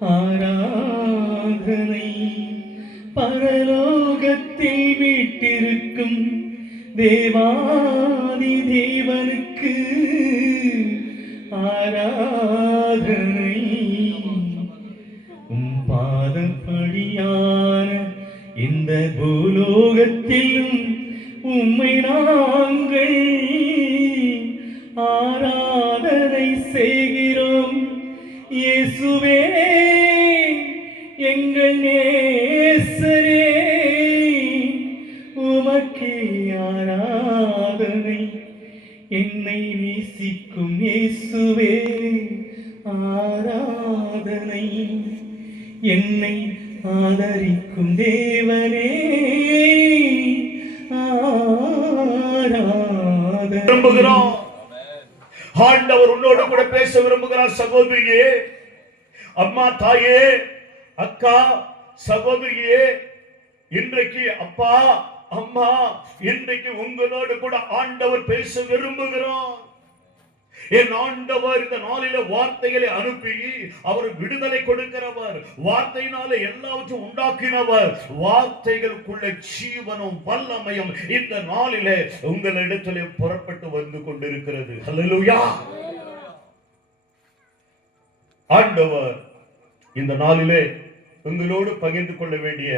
ஆராதனை பரலோகத்தில் வீட்டிருக்கும் தேவாதி தேவனுக்கு ஆராதனை. பாதப்படியான இந்த பூலோகத்திலும் உம்மை நாங்கள் ஆராதனை செய்கிறோம். இயேசுவே எங்கள் நேசரே, உமக்கே ஆராதனை. என்னை நேசிக்கும் இயேசுவே ஆராதனை. என்னை ஆதரிக்கும் தேவனே ஆராதனை. விரும்புகிறோம். ஆண்டவர் உன்னோடு கூட பேச விரும்புகிறார். சகோதரியே, அம்மா, தாயே, அக்கா, சகோதரியே, இன்றைக்கு அப்பா, அம்மா, இன்றைக்கு உங்களோடு கூட ஆண்டவர் பேச விரும்புகிறார். என் ஆண்டவர் இந்த நாளில வார்த்தைகளை அனுப்பி அவர் விடுதலை கொடுக்கிறவர், வார்த்தையினால எல்லாவற்றையும் உண்டாக்கினவர். வார்த்தைகளுக்குள்ள ஜீவனும் வல்லமையும் இந்த நாளில உங்களிடத்திலே புறப்பட்டு வந்து கொண்டிருக்கிறது. ஹல்லேலூயா. ஆண்டவர் இந்த நாளிலே உங்களோடு பகிர்ந்து கொள்ள வேண்டிய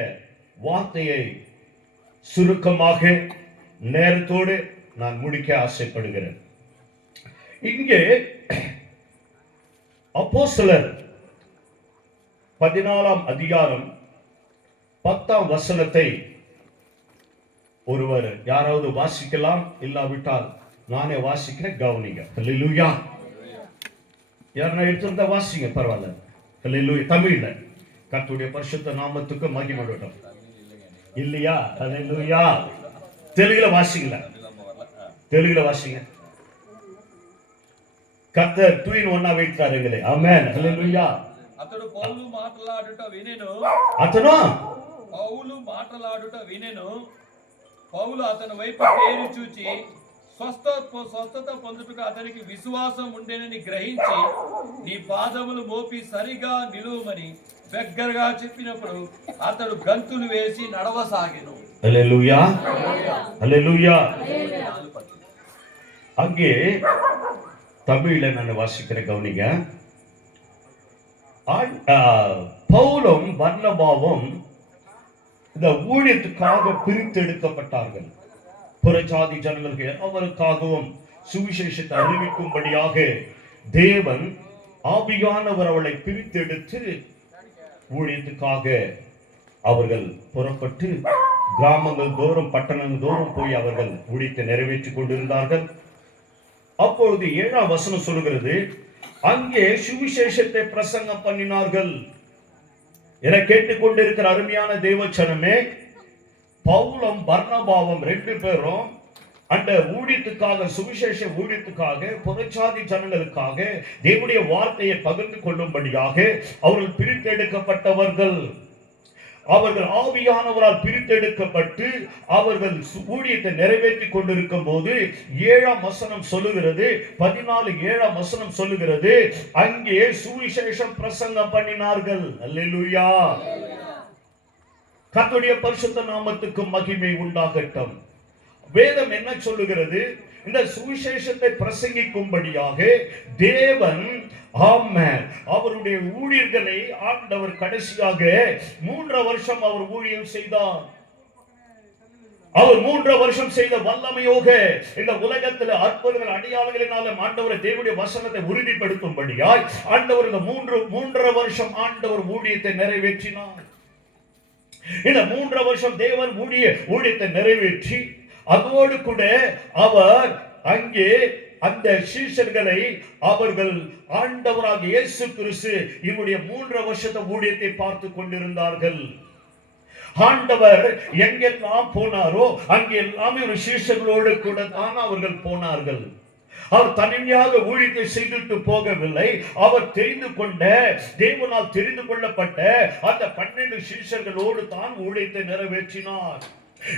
வார்த்தையை சுருக்கமாக நேரத்தோடு நான் முடிக்க ஆசைப்படுகிறேன். இங்கே அப்போஸ்தலர் 14ஆம் அதிகாரம் 10ஆம் வசனத்தை ஒருவர் யாராவது வாசிக்கலாம், இல்லாவிட்டால் நானே வாசிக்கிறேன். கவனிங்க. ஹல்லேலூயா. யாரா எடுத்திருந்தா வாசிங்க, பரவாயில்ல. ஹல்லேலூயா. தமிழ்ல கர்த்தருடைய பரிசுத்த நாமத்துக்கு மகிமை வரட்டும். இல்லையா? ஹல்லேலூயா. தெலுங்குல வாசிங்களா? தெலுங்குல வாசிங்க. கர்த்தர் ட்வின் ஒன்னா வைத்தாருங்களே. ஆமென். హల్లెలూయా. అతడు పౌలు మాట్లాడుట వినెను. పౌలు అతని వైపు తేరి చూచి స్వస్థత పొందుటకు అతనికి విశ్వాసం ఉండేనని గ్రహించి, నీ పాదములు మోపి సరిగా నిలువమని దగ్గరగా చెప్పినప్పుడు అతడు గంతులు వేసి నడవసాగెను. హల్లెలూయా. హల్లెలూయా. அங்கே தமிழ்ல நான் வாசிக்கிறேன். கவனிங்க. பவுலும் பர்னபாவும் இந்த ஊழியத்துக்காக பிரித்தெடுக்கப்பட்டார்கள். புறஜாதி ஜனங்களுக்கு அவருக்காகவும் சுவிசேஷத்தை அறிவிக்கும்படியாக தேவன் ஆவியானவர் அவளை பிரித்தெடுத்து ஊழியத்துக்காக அவர்கள் புறப்பட்டு கிராமங்கள் தோறும் பட்டணங்கள் தோறும் போய் அவர்கள் ஊழியத்தை நிறைவேற்றிக் கொண்டிருந்தார்கள். அப்பொழுது 7ஆம் வசனம் சொல்லுகிறது, அங்கே சுவிசேஷத்தை பிரசங்கம் பண்ணினார்கள். என கேட்டுக்கொண்டிருக்கிற அருமையான தேவச்சனமே, பவுலும் பர்னபாவும் 2 பேரும் அந்த ஊழியத்துக்காக, சுவிசேஷ ஊழியத்துக்காக, புறஜாதி ஜனங்களுக்காக தேவனுடைய வார்த்தையை பகிர்ந்து கொள்ளும்படியாக அவர்கள் பிரித்தெடுக்கப்பட்டவர்கள். அவர்கள் ஆவியானவரால் பிரித்தெடுக்கப்பட்டு அவர்கள் ஊழியத்தை நிறைவேற்றி கொண்டிருக்கும் போது 7ஆம் வசனம் சொல்லுகிறது, 14:7ஆம் வசனம் சொல்லுகிறது, அங்கே சுவிசேஷம் பிரசங்கம் பண்ணினார்கள். அல்லேலூயா. கர்த்தருடைய பரிசுத்த நாமத்துக்கு மகிமை உண்டாகட்டும். வேதம் என்ன சொல்லுகிறது? இந்த சுவிசேஷத்தை பிரசங்கிக்கும்படியாக தேவன் அவருடைய ஊழியர்களை ஆண்டவர் கடைசியாக 3 வருஷம் அவர் ஊழியம் செய்தார். அவர் 3 வருஷம் செய்த வல்லமையோக இந்த உலகத்தில் அற்புதங்கள் அடையாளங்களினால ஆண்டவர் தேவனுடைய வசனத்தை உறுதிப்படுத்தும்படியாய் ஆண்டவர் இந்த 3 வருஷம் ஆண்டவர் ஊழியத்தை நிறைவேற்றினார். இந்த 3 வருஷம் தேவன் ஊழியத்தை நிறைவேற்றி அதோடு கூட அவர் அங்கே அந்த சீஷர்களை அவர்கள் ஆண்டவராக இயேசு கிறிஸ்து இவருடைய 3 வருஷத்தை ஊழியத்தை பார்த்து கொண்டிருந்தார்கள். ஆண்டவர் எங்கெல்லாம் போனாரோ அங்கெல்லாம் ஒரு சீஷர்களோடு கூட தான் அவர்கள் போனார்கள். அவர் தனியாக ஊழியத்தை செய்துட்டு போகவில்லை. அவர் தெரிந்து கொண்ட, தேவனால் தெரிந்து கொள்ளப்பட்ட அந்த 12 சீஷர்களோடு தான் ஊழியத்தை நிறைவேற்றினார்.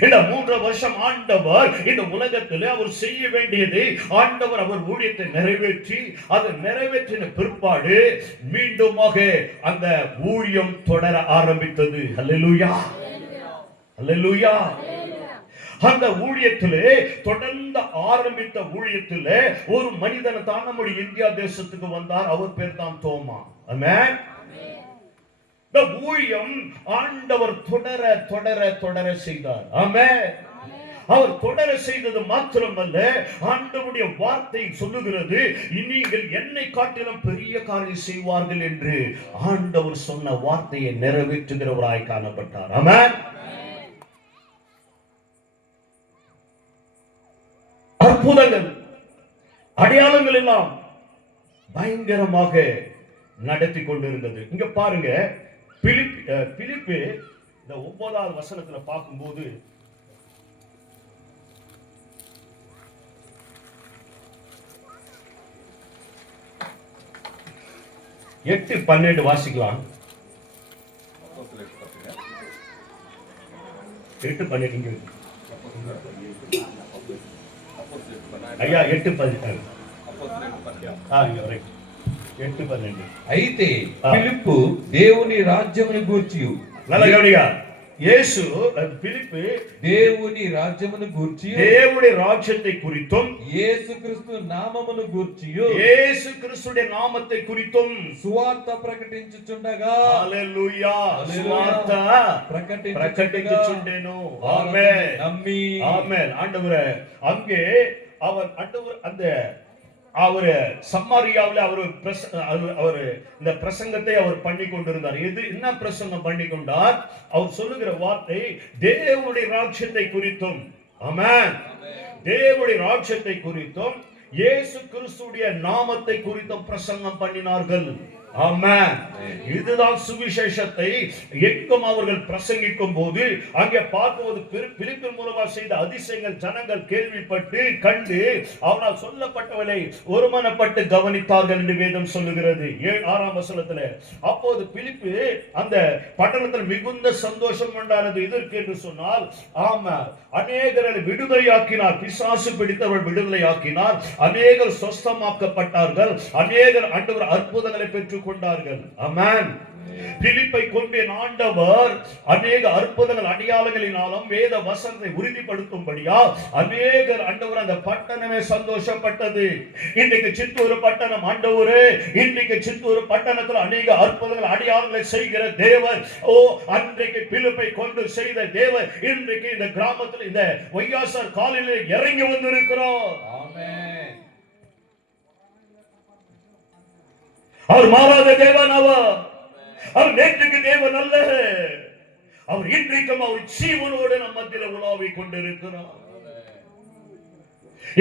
இந்த 3 வருஷம் ஆண்டவர் இந்த உலகத்தில் அவர் செய்ய வேண்டியது, ஆண்டவர் அவர் ஊழியத்தை நிறைவேற்றி அதை நிறைவேற்றின பிற்பாடு மீண்டுமாக அந்த ஊழியம் தொடர ஆரம்பித்தது. அல்லேலூயா, அல்லேலூயா. அந்த ஊழியத்திலே தொடர்ந்து ஆரம்பித்த ஊழியத்திலே ஒரு மனிதன் தான் நம்முடைய இந்தியா தேசத்துக்கு வந்தார். அவர் பேர் தான் தோமா. ஆமென். இந்த ஊழியம் ஆண்டவர் தொடர தொடர தொடர செய்தார். ஆமென். அவர் தொடர செய்தது மாத்திரமல்ல, ஆண்டவருடைய வார்த்தை சொல்லுகிறது, நீங்கள் என்னை காட்டிலும் பெரிய காரியம் செய்வார்கள் என்று ஆண்டவர் சொன்ன வார்த்தையை நிறைவேற்றுகிறவராய் காணப்பட்டார். ஆமென். அற்புதங்கள் அடையாளங்கள் எல்லாம் பயங்கரமாக நடத்தி கொண்டிருந்தது. இங்க பாருங்க, பிலிப்பு இந்த 9வது வசனத்துல பார்க்கும்போது, எட்டு 12 வாசிக்கலாம். 8:12 ஐயா 8:12 అయితే ఫిలిప్పు దేవుని రాజ్యమును గూర్చి, நல்ல கவனிங்க, இயேசு பிலிப்பு దేవుని రాజ్యమును గూర్చి, தேவனுடைய ராஜ்யத்தை குறித்தும் యేసుక్రీస్తు నామమును గూర్చి, இயேசு கிறிஸ்துவின் நாமத்தை குறித்தும் సువార్త ప్రకటించుచుండగా, హల్లెలూయా, సువార్త ప్రకటించుచుండెను. ఆమేన్. నమ్మి, ஆமென். ஆண்டவரே, அங்கே அவர் சமாரியாவில் அவர் இந்த பிரசங்கத்தை அவர் பண்ணி கொண்டிருந்தார். என்ன பிரசங்கம் பண்ணி கொண்டார்? அவர் சொல்லுகிற வார்த்தை தேவனுடைய ராஜ்யத்தை குறித்தும், ஆமென், தேவனுடைய ராஜ்யத்தை குறித்தும் இயேசு கிறிஸ்துவுடைய நாமத்தை குறித்தும் பிரசங்கம் பண்ணினார்கள். ஆமென். இதுதான் சுவிசேஷத்தை எங்கும் அவர்கள் பிரசங்கிக்கும் போது அங்கே பார்க்குவது பிலிப்பின் மூலமாக செய்த அதிசயங்கள் ஜனங்கள் கேள்விப்பட்டு கண்டு அவனால் சொல்லப்பட்டவளை ஒருமனப்பட்டு கவனித்தார்கள் என்று வேதம் சொல்லுகிறது. 6ஆம் வசனத்தில், அப்போது பிலிப்பு அந்த பட்டணத்தில் மிகுந்த சந்தோஷம் கொண்டானது. இதற்கு என்று சொன்னால், ஆமா, அநேகரை விடுதலையாக்கினார், பிசாசு பிடித்தவர்கள் விடுதலையாக்கினார், அநேகர் சொஸ்தமாக்கப்பட்டார்கள், அநேகர் ஆண்டவர் அற்புதங்களை பெற்று கொண்டார்கள். ஆமென். பிலிப்பை கொண்டு ஆண்டவர் அநேக அற்புதங்கள் அடையாளங்களினாலும் வேத வசனத்தை உறுதிப்படுத்தும்படியா அநேகர் ஆண்டவர் அந்த பட்டணமே சந்தோஷப்பட்டது. இன்றைக்கு சித்தூர் பட்டணம், ஆண்டவரே, இன்றைக்கு சித்தூர் பட்டணத்தில் அநேக அற்புதங்கள் அடையாளங்களை செய்கிற தேவர், ஓ, அன்றைக்கு பிலிப்பை கொண்டு செய்த தேவர் இன்றைக்கு இந்த கிராமத்தில் இந்த வையாசார் காலையிலே இறங்கி வந்திருக்கிறார். ஆமென். அவர் மாறாத தேவன், அவர் நேற்றுக்கு தேவன் அல்ல, அவர் இன்றைக்கும் அவர் ஜீவனோடு நம் மத்தியில் உலாவிக் கொண்டிருக்கிறார்.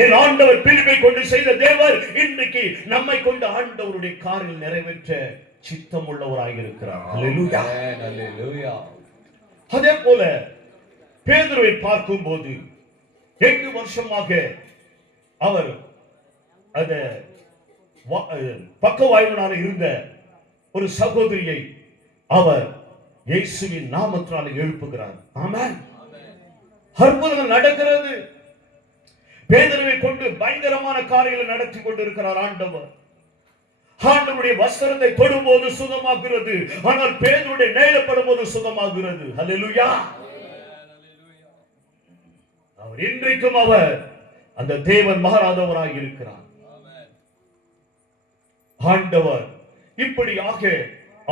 என் ஆண்டவர் பிலிப்பை கொண்டு செய்த தேவர் இன்றைக்கு நம்மை கொண்டு ஆண்டவருடைய காரில் நிறைவேற்ற சித்தம் உள்ளவராக இருக்கிறார். அல்லேலூயா, அல்லேலூயா. அதே போல பேதுருவை பார்க்கும் போது 8 வருஷமாக அவர் அந்த பக்கவாயுனால இருந்த ஒரு சகோதரியை அவர் இயேசுவின் நாமத்தினால எழுப்புகிறார். ஆமென். அற்புதங்கள் நடக்கிறது. பேதுருவை கொண்டு பயங்கரமான காரியங்களை நடத்தி கொண்டிருக்கிறார் ஆண்டவர். ஆண்டவருடைய வஸ்திரத்தை தொடும்போது சுகமாகிறது, ஆனால் பேதுருடைய நேரப்படும் போது சுகமாகிறது. அல்லேலூயா. அவர் இன்றைக்கும் அவர் அந்த தேவன் மாறாதவராக இருக்கிறார். ஆண்டவர் இப்படியாக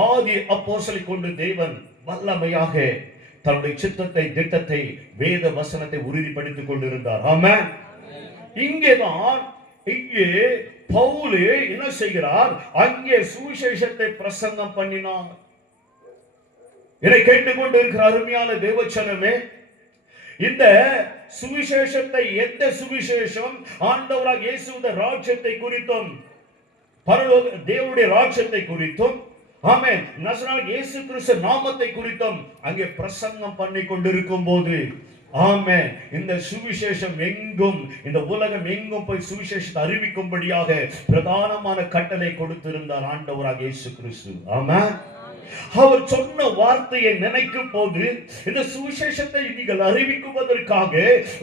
ஆதி அப்போஸ்தலரை கொண்டு தேவன் வல்லமையாக தன்னுடைய சித்தத்தை, திட்டத்தை, வேத வசனத்தை உறுதிப்படுத்திக் கொண்டிருந்தார். ஆமென். இங்கே பவுல் என்ன செய்கிறார்? அங்கே சுவிசேஷத்தை பிரசங்கம் பண்ணினார். இதை கேட்டுக்கொண்டு இருக்கிற அருமையான தேவச்சனமே, இந்த சுவிசேஷத்தை, எந்த சுவிசேஷம்? ஆண்டவராக இயேசுவின் ராஜ்யத்தை குறித்தும் பரலோக தேவனுடைய ராஜ்யத்தை குறித்தும், ஆமென், நசரேயனாகிய இயேசு கிறிஸ்து நாமத்தை குறித்தும் அங்கே பிரசங்கம் பண்ணி கொண்டிருக்கும் போது, ஆமென், இந்த சுவிசேஷம் எங்கும், இந்த உலகம் எங்கும் போய் சுவிசேஷத்தை அறிவிக்கும்படியாக பிரதானமான கட்டளை கொடுத்திருந்தார் ஆண்டவராக இயேசு கிறிஸ்து. ஆமென். அவர் சொன்ன வார்த்தையை நினைக்கும் போது இந்த சுவிசேஷத்தை நீங்கள் அறிவிக்குவதற்காக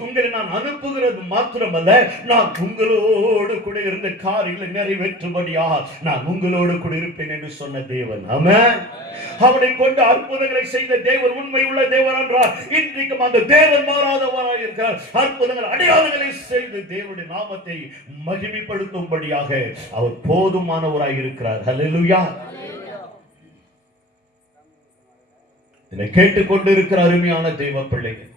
உங்களை நான் அனுப்புகிறது மாத்திரமல்ல, நான் உங்களோடு கூட இருந்த காரியங்களை நிறைவேற்றும்படியா நான் உங்களோடு கூட இருப்பேன் என்று சொன்ன தேவன். ஆமென். அவனை கொண்டு அற்புதங்களை செய்த தேவன் உண்மை உள்ள தேவன் என்றார். இன்றைக்கும் அந்த தேவன் மாறாதவராய் இருக்கிறார். அற்புதங்கள் அடையாளங்களை செய்து தேவனுடைய நாமத்தை மகிமைப்படுத்தும்படியாக அவர் போதுமானவராய் இருக்கிறார். ஹல்லேலூயா. இதை கேட்டுக்கொண்டு இருக்கிற அருமையான தேவ பிள்ளைகள்,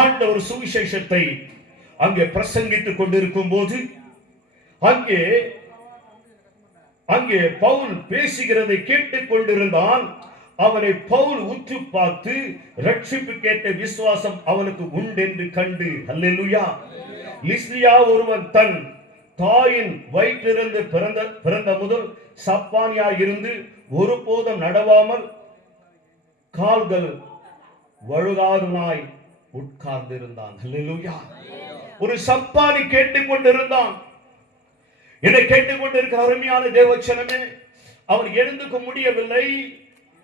ஆண்டவர் சுவிசேஷத்தை அங்கே பிரசங்கித்துக் கொண்டிருக்கும் போது அங்கே பவுல் பேசுகிறதை கேட்டுக் கொண்டிருந்தான். அவனை பவுல் உற்று பார்த்து ரட்சிப்பு கேட்ட விசுவாசம் அவனுக்கு உண்டென்று கண்டு, அல்லேலூயா. லிஸ்தியா ஒருவன் தன் தாயின் வயிற்றிலிருந்து பிறந்த முதல் சப்பானியாய் இருந்து ஒருபோதும் நடவாமல் கால்கள் வழுகாதனாய் உட்கார்ந்திருந்தான். அல்லேலூயா. ஒரு சப்பானி கேட்டுக்கொண்டிருந்தான். என்னை கேட்டுக்கொண்டிருக்கிற அருமையான தேவச்சனமே, அவன் எழுந்துக்க முடியவில்லை,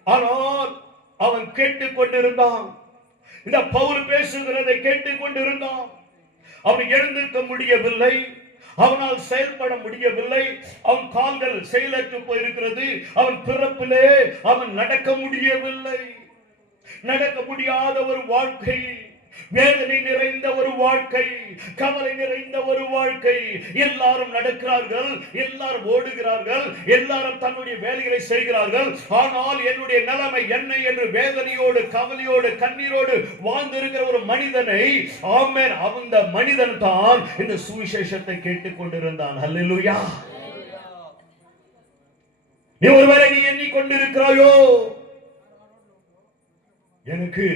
ஆனால் அவன் கேட்டுக்கொண்டிருந்தான். இந்த பவுல் பேசுகிறதை கேட்டுக்கொண்டிருந்தான். அவன் எழுந்திருக்க முடியவில்லை, அவனால் செயல்பட முடியவில்லை, அவன் கால்கள் செயலற்று போயிருக்கிறது. அவன் பிறப்பிலே அவன் நடக்க முடியவில்லை. நடக்க முடியாத ஒரு வாழ்க்கை, வேதனை நிறைந்த ஒரு வாழ்க்கை, கவலை நிறைந்த ஒரு வாழ்க்கை. எல்லாரும் நடக்கிறார்கள், எல்லாரும் ஓடுகிறார்கள், எல்லாரும் தன்னுடைய வேலைகளை செய்கிறார்கள். ஆனால் என்னுடைய நிலைமை என்ன என்று வேதனையோடு கவலையோடு கண்ணீரோடு வாழ்ந்திருக்கிற ஒரு மனிதனை, ஆமென், அந்த மனிதன் தான் இந்த சுவிசேஷத்தை கேட்டுக் கொண்டிருந்தான். அல்லேலூயா. நீ ஒருவேளை நீ எண்ணிக்கொண்டிருக்கிறாயோ, எனக்கு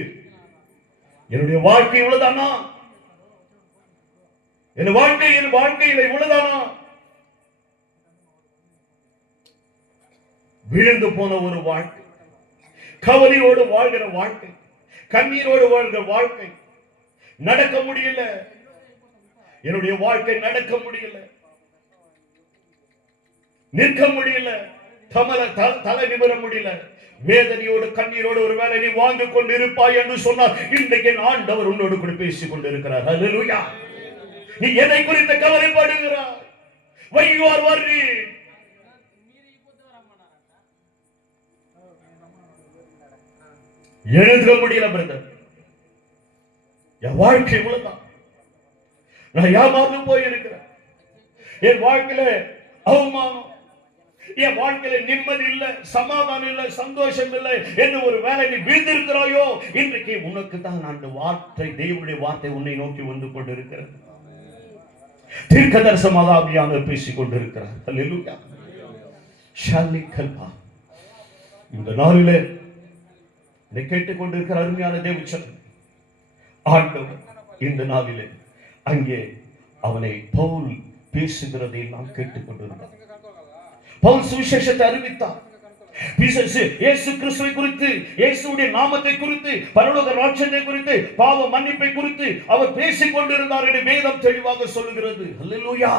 என்னுடைய வாழ்க்கை இவ்வளவுதானா, என் வாழ்க்கையில இவ்வளவுதானா? விழுந்து போன ஒரு வாழ்க்கை, கவலையோடு வாழ்கிற வாழ்க்கை, கண்ணீரோடு வாழ்கிற வாழ்க்கை. நடக்க முடியல, என்னுடைய வாழ்க்கை நடக்க முடியல, நிற்க முடியல, தலை நிமிர முடியல. வேதனையோடு கண்ணீரோடு ஒருவேளை நீ வாழ்ந்து கொண்டு இருப்பாய் என்று சொன்னார். இன்றைக்கு ஆண்டவர் உன்னோடு கூட பேசிக் கொண்டிருக்கிறார். அல்லேலூயா. நீ எதை குறித்து கவலைப்படுகிறாய்? Why you are worried? எழுத முடியல பிரதர், என் வாழ்க்கை இவ்வளவுதான், நான் ஏமாந்து போயிருக்கிறேன், என் வாழ்க்கையில அவமானம், என் வாழ்க்கையில நிம்மதி இல்லை, சமாதானம் இல்லை, சந்தோஷம் இல்லை என்று ஒரு வேலை நீ வீழ்ந்திருக்கிறாயோ, இன்றைக்கு உனக்கு தான் அந்த வார்த்தை, தேவனுடைய வார்த்தை உன்னை நோக்கி வந்து கொண்டிருக்கிறது. தீர்க்கதரிசனமாக ஆவியானவர் பேசிக் கொண்டிருக்கிறார். அல்லேலூயா. ஷாலிகல்பா. இந்த நாளிலே இதை கேட்டுக் கொண்டிருக்கிற அருமையான தேவச்சன் ஆண்டவர் இந்த நாளிலே அங்கே அவனை பவுல் பேசுகிறதை நாம் கேட்டுக் கொண்டிருந்தார். பவுல் சுவிசேஷத்தை அறிவித்தார். இயேசு கிறிஸ்துவை குறித்து, இயேசுவுடைய நாமத்தை குறித்து, பரலோக ராஜ்யத்தை குறித்து, பாவ மன்னிப்பை குறித்து அவர் பேசிக் கொண்டிருந்தார் என்று வேதம் தெளிவாக சொல்லுகிறது. அல்லேலூயா.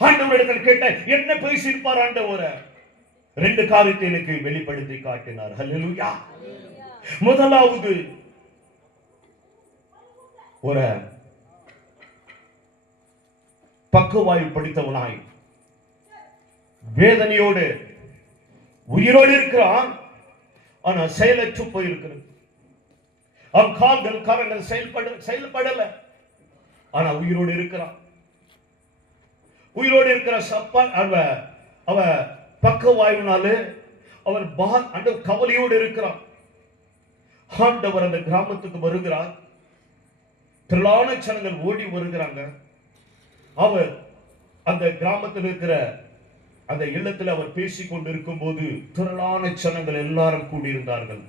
ஆண்டவரிடத்தில் கேட்ட, என்ன பேசியிருப்பார் ஆண்டவர்? ரெண்டு காரியத்தை எனக்கு வெளிப்படுத்தி காட்டினார். அல்லேலூயா. முதலாவது, ஒரு பக்குவாய் படித்தவனாய் வேதனையோடு உயிரோடு இருக்கிறான், ஆனா செயலற்று போயிருக்கிறது. அவன் கால்கள் கரங்கள் செயல்படல, ஆனா உயிரோடு இருக்கிறான். உயிரோடு இருக்கிற சப்பான் அவ பக்கவாயுனாலே அவன் கவலையோடு இருக்கிறான். ஆண்டவர் அந்த கிராமத்துக்கு வருகிறார். திரளான ஜனங்கள் ஓடி வருகிறாங்க. அவர் அந்த கிராமத்தில் இருக்கிற அந்த இல்லத்தில் அவர் பேசிக் கொண்டிருக்கும் போது திரளான ஜனங்கள் எல்லாரும் கூடியிருந்தார்கள்.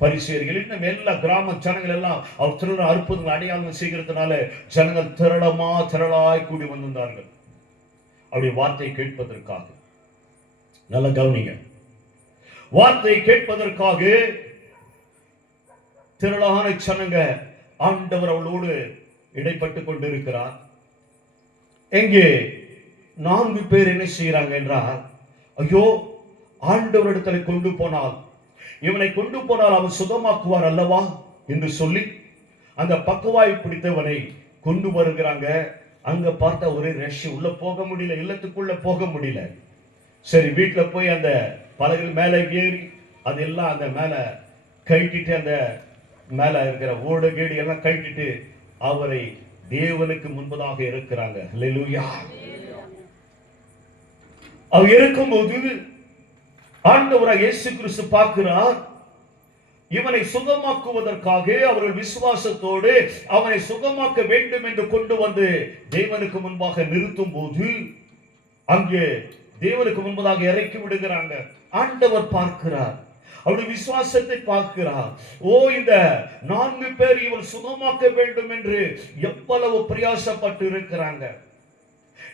பரிசேயர்கள், இன்னும் எல்லா கிராம ஜனங்கள் எல்லாம் அவர் திரள அற்புதங்கள் அடையாளம் செய்கிறதுனால ஜனங்கள் திரளாய் கூடி வந்திருந்தார்கள் அவருடைய வார்த்தை கேட்பதற்காக. நல்ல கவனிங்க, வார்த்தை கேட்பதற்காக திரளான ஜனங்க, ஆண்டவர் அவளோடு இடைப்பட்டுக் கொண்டிருக்கிறார். எங்கே 4 பேர் என்ன செய்யறாங்க என்றால், ஐயோ ஆண்டவரிடத்தில் கொண்டு போனால், இவனை கொண்டு போனால் அவர் சுகமாக்குவார் அல்லவா என்று சொல்லி அந்த பக்கவாய் பிடித்தவனை கொண்டு வருகிறாங்க. அங்க பார்த்தா ஒரே ரஷ், உள்ள போக முடியல, இல்லத்துக்குள்ள போக முடியல. சரி, வீட்டுல போய் அந்த பலகை மேல ஏறி அதெல்லாம் அந்த மேல கட்டிட்டு, அந்த மேல இருக்கிற ஓடு கேடு எல்லாம் கட்டிட்டு அவரை தேவனுக்கு முன்பதாக இருக்கிறாங்க. அல்லேலூயா. அவர் இருக்கும்போது ஆண்டவராக இயேசு கிறிஸ்து பார்க்கிறார். இவனை சுகமாக்குவதற்காக அவர்கள் விசுவாசத்தோடு அவனை சுகமாக்க வேண்டும் என்று கொண்டு வந்து தேவனுக்கு முன்பாக நிறுத்தும் போது அங்கே தேவனுக்கு முன்பதாக இறக்கி விடுகிறாங்க. ஆண்டவர் பார்க்கிறார், அவருடைய விசுவாசத்தை பார்க்கிறார். ஓ, இந்த 4 பேர் இவன் சுகமாக்க வேண்டும் என்று எவ்வளவு பிரயாசப்பட்டு இருக்கிறாங்க.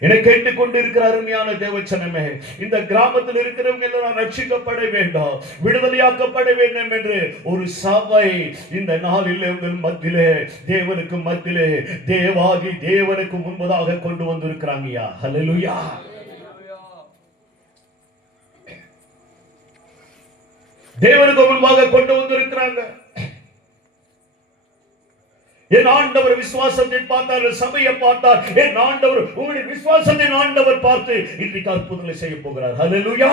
என கேட்டுக்கொண்டு இருக்கிற அருமையான தேவச்சனமே, இந்த கிராமத்தில் இருக்கிறவங்க எல்லாம் ரட்சிக்கப்பட வேண்டும், விடுதலையாக்கப்பட வேண்டும் என்று ஒரு சபை இந்த நாளில் உங்கள் மத்தியிலே, தேவனுக்கு மத்தியிலே, தேவாதி தேவனுக்கு முன்பதாக கொண்டு வந்திருக்கிறாங்கய்யா. ஹல்லேலூயா. தேவனுக்கு முன்பாக கொண்டு வந்திருக்கிறாங்க. என் ஆண்டவர் விசுவாசத்தை பார்த்தார், சபையை பார்த்தார். என் ஆண்டவர் உங்களுடைய விசுவாசத்தை ஆண்டவர் பார்த்து இன்றைக்கு அற்புதங்களை செய்ய போகிறார். ஹல்லேலூயா.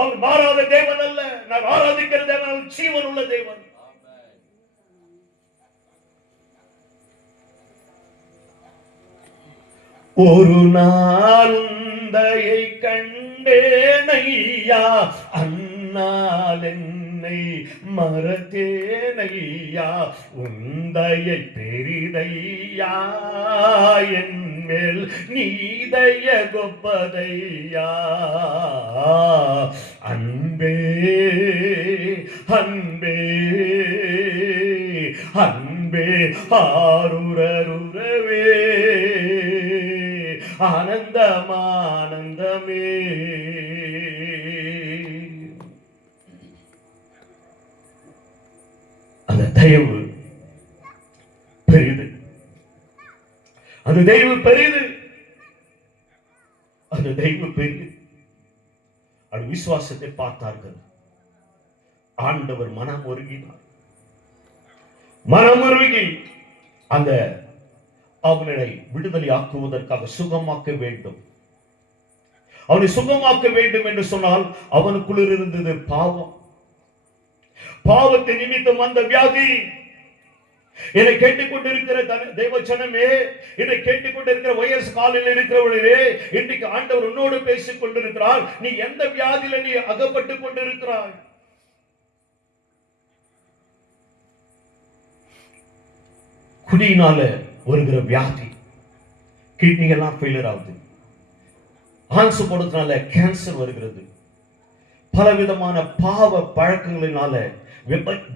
அவர் மாறாத தேவன் அல்ல, நான் ஆராதிக்கிற தேவன் அவர் ஜீவன் உள்ள தேவன். ஒரு நாள் உந்தையை கண்டேனையா, அந்நாள் என்னை மறத்தேனையா, உந்தையை பெரிதையா, என் மேல் நீதைய கொப்பதையா, அன்பே அன்பே அன்பே ஆருரருரவே, ஆனந்தமானந்தமே. அந்த தயவு பெரிது, அந்த தெய்வ பெரிது, அந்த தெய்வ பெரிது. அது விசுவாசத்தை பார்த்தார்கள். ஆண்டவர் மனம் ஒருங்கினார். மனம் உருகி அந்த அவனை விடுதலை ஆக்குவதற்காக சுகமாக்க வேண்டும். அவனை சுகமாக்க வேண்டும் என்று சொன்னால் அவனுக்குள் இருந்தது பாவம். பாவத்தை நிமித்தம் வந்த வியாதி. என்னை கேட்டுக்கொண்டிருக்கிற தேவச்சனமே, என்னை கேட்டுக்கொண்டிருக்கிற வயசு காலில் இருக்கிறவர்களே, இன்றைக்கு ஆண்டவர் உன்னோடு பேசிக் கொண்டிருக்கிறார். நீ எந்த வியாதியில நீ அகப்பட்டுக் கொண்டிருக்கிறாய்? குடியினால வருகிற வியாதி, கிட்னி எல்லாம் ஃபெயிலியர் ஆகுது. ஆன்சு போடுறதுனால கேன்சர் வருகிறது. பலவிதமான பாவ பழக்கங்களினால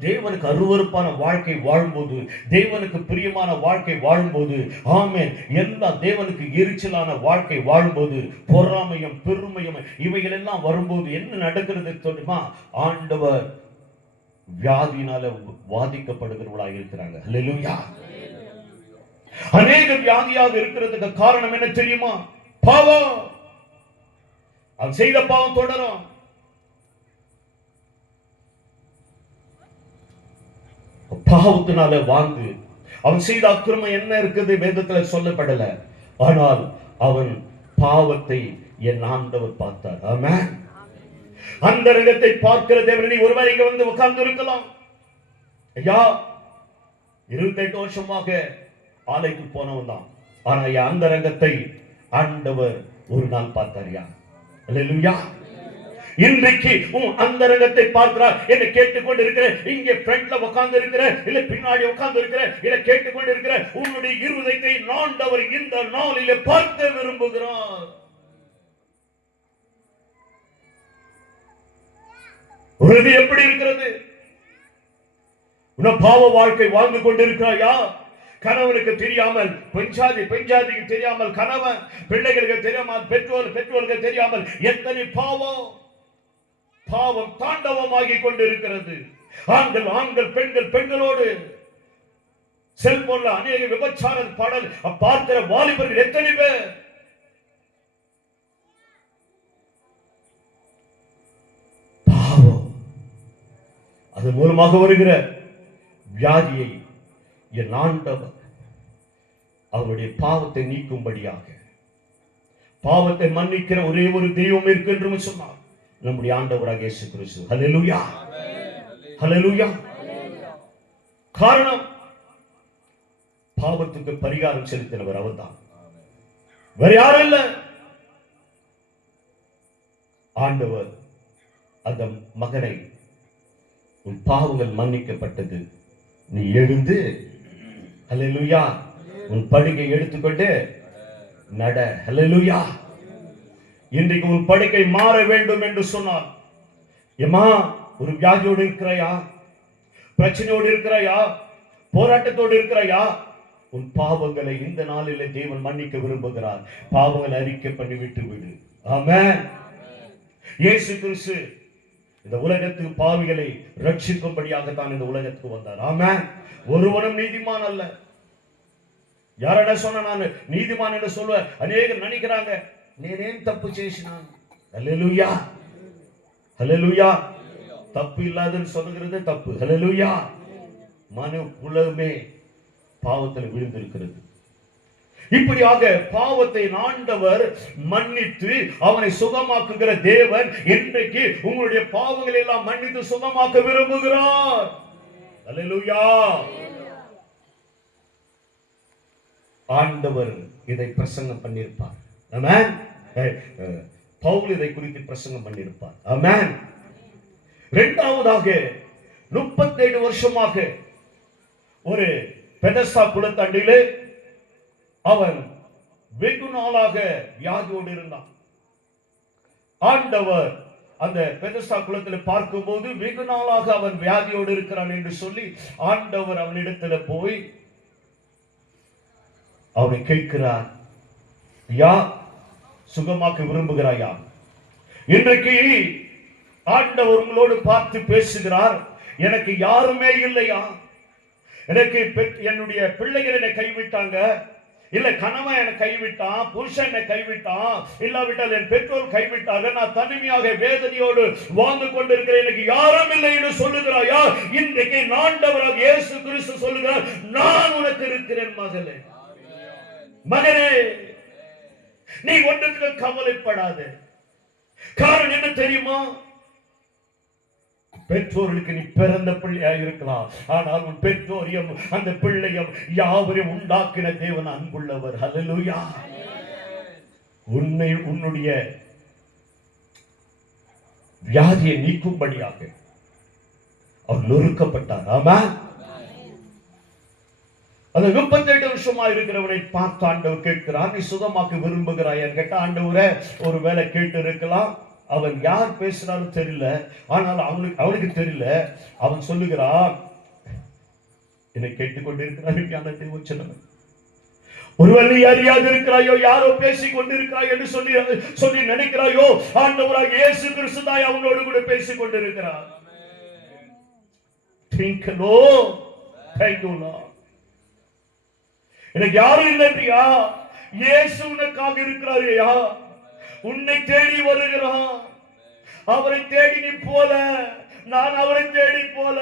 தேவனுக்கு அருவருப்பான வாழ்க்கை வாழும்போது, தேவனுக்கு பிரியமான வாழ்க்கை வாழும்போது, ஆமென், எல்லா தேவனுக்கு எரிச்சலான வாழ்க்கை வாழும்போது, பொறாமையும் பெருமையும் இவைகள் எல்லாம் வரும்போது என்ன நடக்கிறது தெரியுமா? ஆண்டவர் வியாதியினால பாதிக்கப்படுகிறவர்களாக இருக்கிறாங்க. அல்லேலூயா. அநேக வியாதியாக இருக்கிறதுக்கு காரணம் என்ன தெரியுமா? பாவம். அவன் செய்த பாவம் தொடரும். பாவத்தினால வாழ்ந்து அவன் செய்த அக்கிரமம் என்ன இருக்குது வேதத்துல சொல்லப்படல. ஆனால் அவன் பாவத்தை என் ஆண்டவர் பார்த்தார். ஆமென். அந்தரங்கத்தை பார்க்கிற தேவன். நீ ஒருவர் இங்க வந்து உட்கார்ந்து இருக்கலாம். ஐயா, 28 வருஷமாக ஆலைக்கு போனவன் தான். ஆனா என் அந்தரங்கத்தை ஆண்டவர் ஒரு நாள் பார்த்தாரியா. அல்லேலூயா. இன்றைக்கு உன் அந்தரங்கத்தை பார்க்கிறார். என்னை கேட்டுக்கொண்டு இருக்கிற, இங்கே ஃப்ரண்ட்ல உட்கார்ந்து இருக்கிற, இல்ல பின்னாடி உட்கார்ந்து இருக்கிற, இல்ல கேட்டுக்கொண்டு இருக்கிற உன்னுடைய இருதயத்தை ஆண்டவர் இந்த நாளிலே பார்க்க விரும்புகிறார். உறுதி எப்படி இருக்கிறது? உன்ன பாவ வாழ்க்கை வாழ்ந்து கொண்டிருக்கிறாயா? கணவனுக்கு தெரியாமல் பெஞ்சாதிக்கு தெரியாமல் கணவன், பிள்ளைகளுக்கு தெரியாமல் பெற்றோருக்கு தெரியாமல் எத்தனை பாவம் தாண்டவமாகி கொண்டிருக்கிறது. ஆண்கள் பெண்களோடு செல்போன்ல அநேக விபச்சார பாடல் பார்க்கிற வாலிபர்கள் எத்தனை பேர்? அது மூலமாக வருகிற வியாதியை என் ஆண்டவர் அவருடைய பாவத்தை நீக்கும்படியாக, பாவத்தை மன்னிக்கிற ஒரே ஒரு தெய்வம் இருக்கு என்று சொன்னார், நம்முடைய ஆண்டவராக இயேசு கிறிஸ்து. ஹல்லேலூயா, ஹல்லேலூயா. காரணம், பாவத்துக்கு பரிகாரம் செலுத்தினவர் அவர்தான், வேற யாரும் இல்ல. ஆண்டவர் அந்த மகனை, உன் பாவங்கள் மன்னிக்கப்பட்டது, நீ எழுந்து ஹல்லேலூயா உன் படுக்கை எடுத்துக்கொண்டு நட. ஹல்லேலூயா. இன்றைக்கு உன் படுக்கை மாற வேண்டும் என்று சொன்னார். ஏமா, ஒரு வியாதியோடு இருக்கிறாயா, பிரச்சனையோடு இருக்கிறாயா, போராட்டத்தோடு இருக்கிறாயா, உன் பாவங்களை இந்த நாளிலே தேவன் மன்னிக்க விரும்புகிறார். பாவங்களை அறிக்கை பண்ணி விட்டு விடு. ஆமென். இயேசு கிறிஸ்து இந்த உலகத்துக்கு பாவிகளை ரட்சிக்கும்படியாக தான் இந்த உலகத்துக்கு வந்தார். ஆமென். ஒருவனும் நீதிமான் அல்ல. யாரட சொன்ன நான் நீதிமான் என்று சொல்ல அநேகர் நினைக்கிறாங்க, நேனேன் தப்பு చేసినాను. ஹல்லேலூயா, ஹல்லேலூயா. தப்பு இல்லாதன்னு சொல்லுகிறது தப்பு. ஹல்லேலூயா. மனு குலமே பாவத்தில் விழுந்திருக்கிறது. இப்படியாக பாவத்தை ஆண்டவர் மன்னித்து அவனை சுகமாக்குகிற தேவன் இன்றைக்கு உங்களுடைய பாவங்களை எல்லாம் மன்னித்து சுகமாக்க விரும்புகிறார். ஹல்லேலூயா. ஆண்டவர் இதை பிரசங்கம் பண்ணியிருப்பார். ஆமென். பவுல் இதை குறித்து பிரசங்கம் பண்ணியிருப்பார். ஆமென். இரண்டாவதாக 37 வருஷமாக ஒரு பெதஸ்தா குளத்தண்டிலே அவன் வெகு நாளாக வியாதியோடு இருந்தான். ஆண்டவர் அந்த பெதஸ்தா குளத்தில் பார்க்கும்போது வெகு நாளாக அவன் வியாதியோடு இருக்கிறான் என்று சொல்லி ஆண்டவர் அவனிடத்தில் போய் அவனை கேட்கிறார், யா சுகமாக்க விரும்புகிறாயா? இன்றைக்கு ஆண்டவர் உங்களோடு பார்த்து பேசுகிறார், எனக்கு யாருமே இல்லையா, எனக்கு என்னுடைய பிள்ளைகள் என்னை கைவிட்டாங்க, இல்ல கணவன் என்னை கைவிட்டான், புருஷன் என்னை கைவிட்டான், இல்லாவிட்டால் என் பெற்றோர் கைவிட்டாங்க, நான் தனிமையாக வேதனையோடு வாழ்ந்து கொண்டிருக்கிறேன், எனக்கு யாரும் இல்லை என்று சொல்லுகிறாயா? இன்றைக்கு ஆண்டவராக இயேசு கிறிஸ்து சொல்லுகிறார், நான் உனக்கு இருக்கிறேன் மகளே, மகனே, நீ ஒன்றுக்கு கவலைப்படாத. காரணம் என்ன தெரியுமா? பெற்றோர்களுக்கு நீ பிறந்த பிள்ளையாக இருக்கலாம், ஆனால் உன் பெற்றோரையும் அந்த பிள்ளையும் யாவரையும் உண்டாக்கின தேவன் அன்புள்ளவர். ஹல்லேலூயா. உன்னுடைய வியாதியை நீக்கும்படியாக அவர் நொறுக்கப்பட்டார். ஆமென். அந்த 38 வருஷமா இருக்கிறவனை பார்த்து ஆண்டவர் கேட்கிறார், நீ சுகமாக்க விரும்புகிறாய் கேட்ட ஆண்டவரே, ஒரு வேலை கேட்டு இருக்கலாம், அவன் யார் பேசுறான்னு தெரியல, ஆனால் அவனுக்கு தெரியல. அவன் சொல்லுகிறான், என்னை கேட்டுக்கொண்டிருக்கிறான். ஒருவேளை அறியாது இருக்கிறாயோ, யாரோ பேசிக் கொண்டிருக்கிறாய் என்று சொல்லி நினைக்கிறாயோ, ஆண்டவராக இயேசு கிறிஸ்து தான் அவனோடு கூட பேசிக் கொண்டிருக்கிறார். எனக்கு யாரும் இல்லையா? இயேசு உனக்காக இருக்கிறாரையா? உன்னை தேடி வருகிறான். அவரை தேடி நீ போல, நான் அவரை தேடி போல,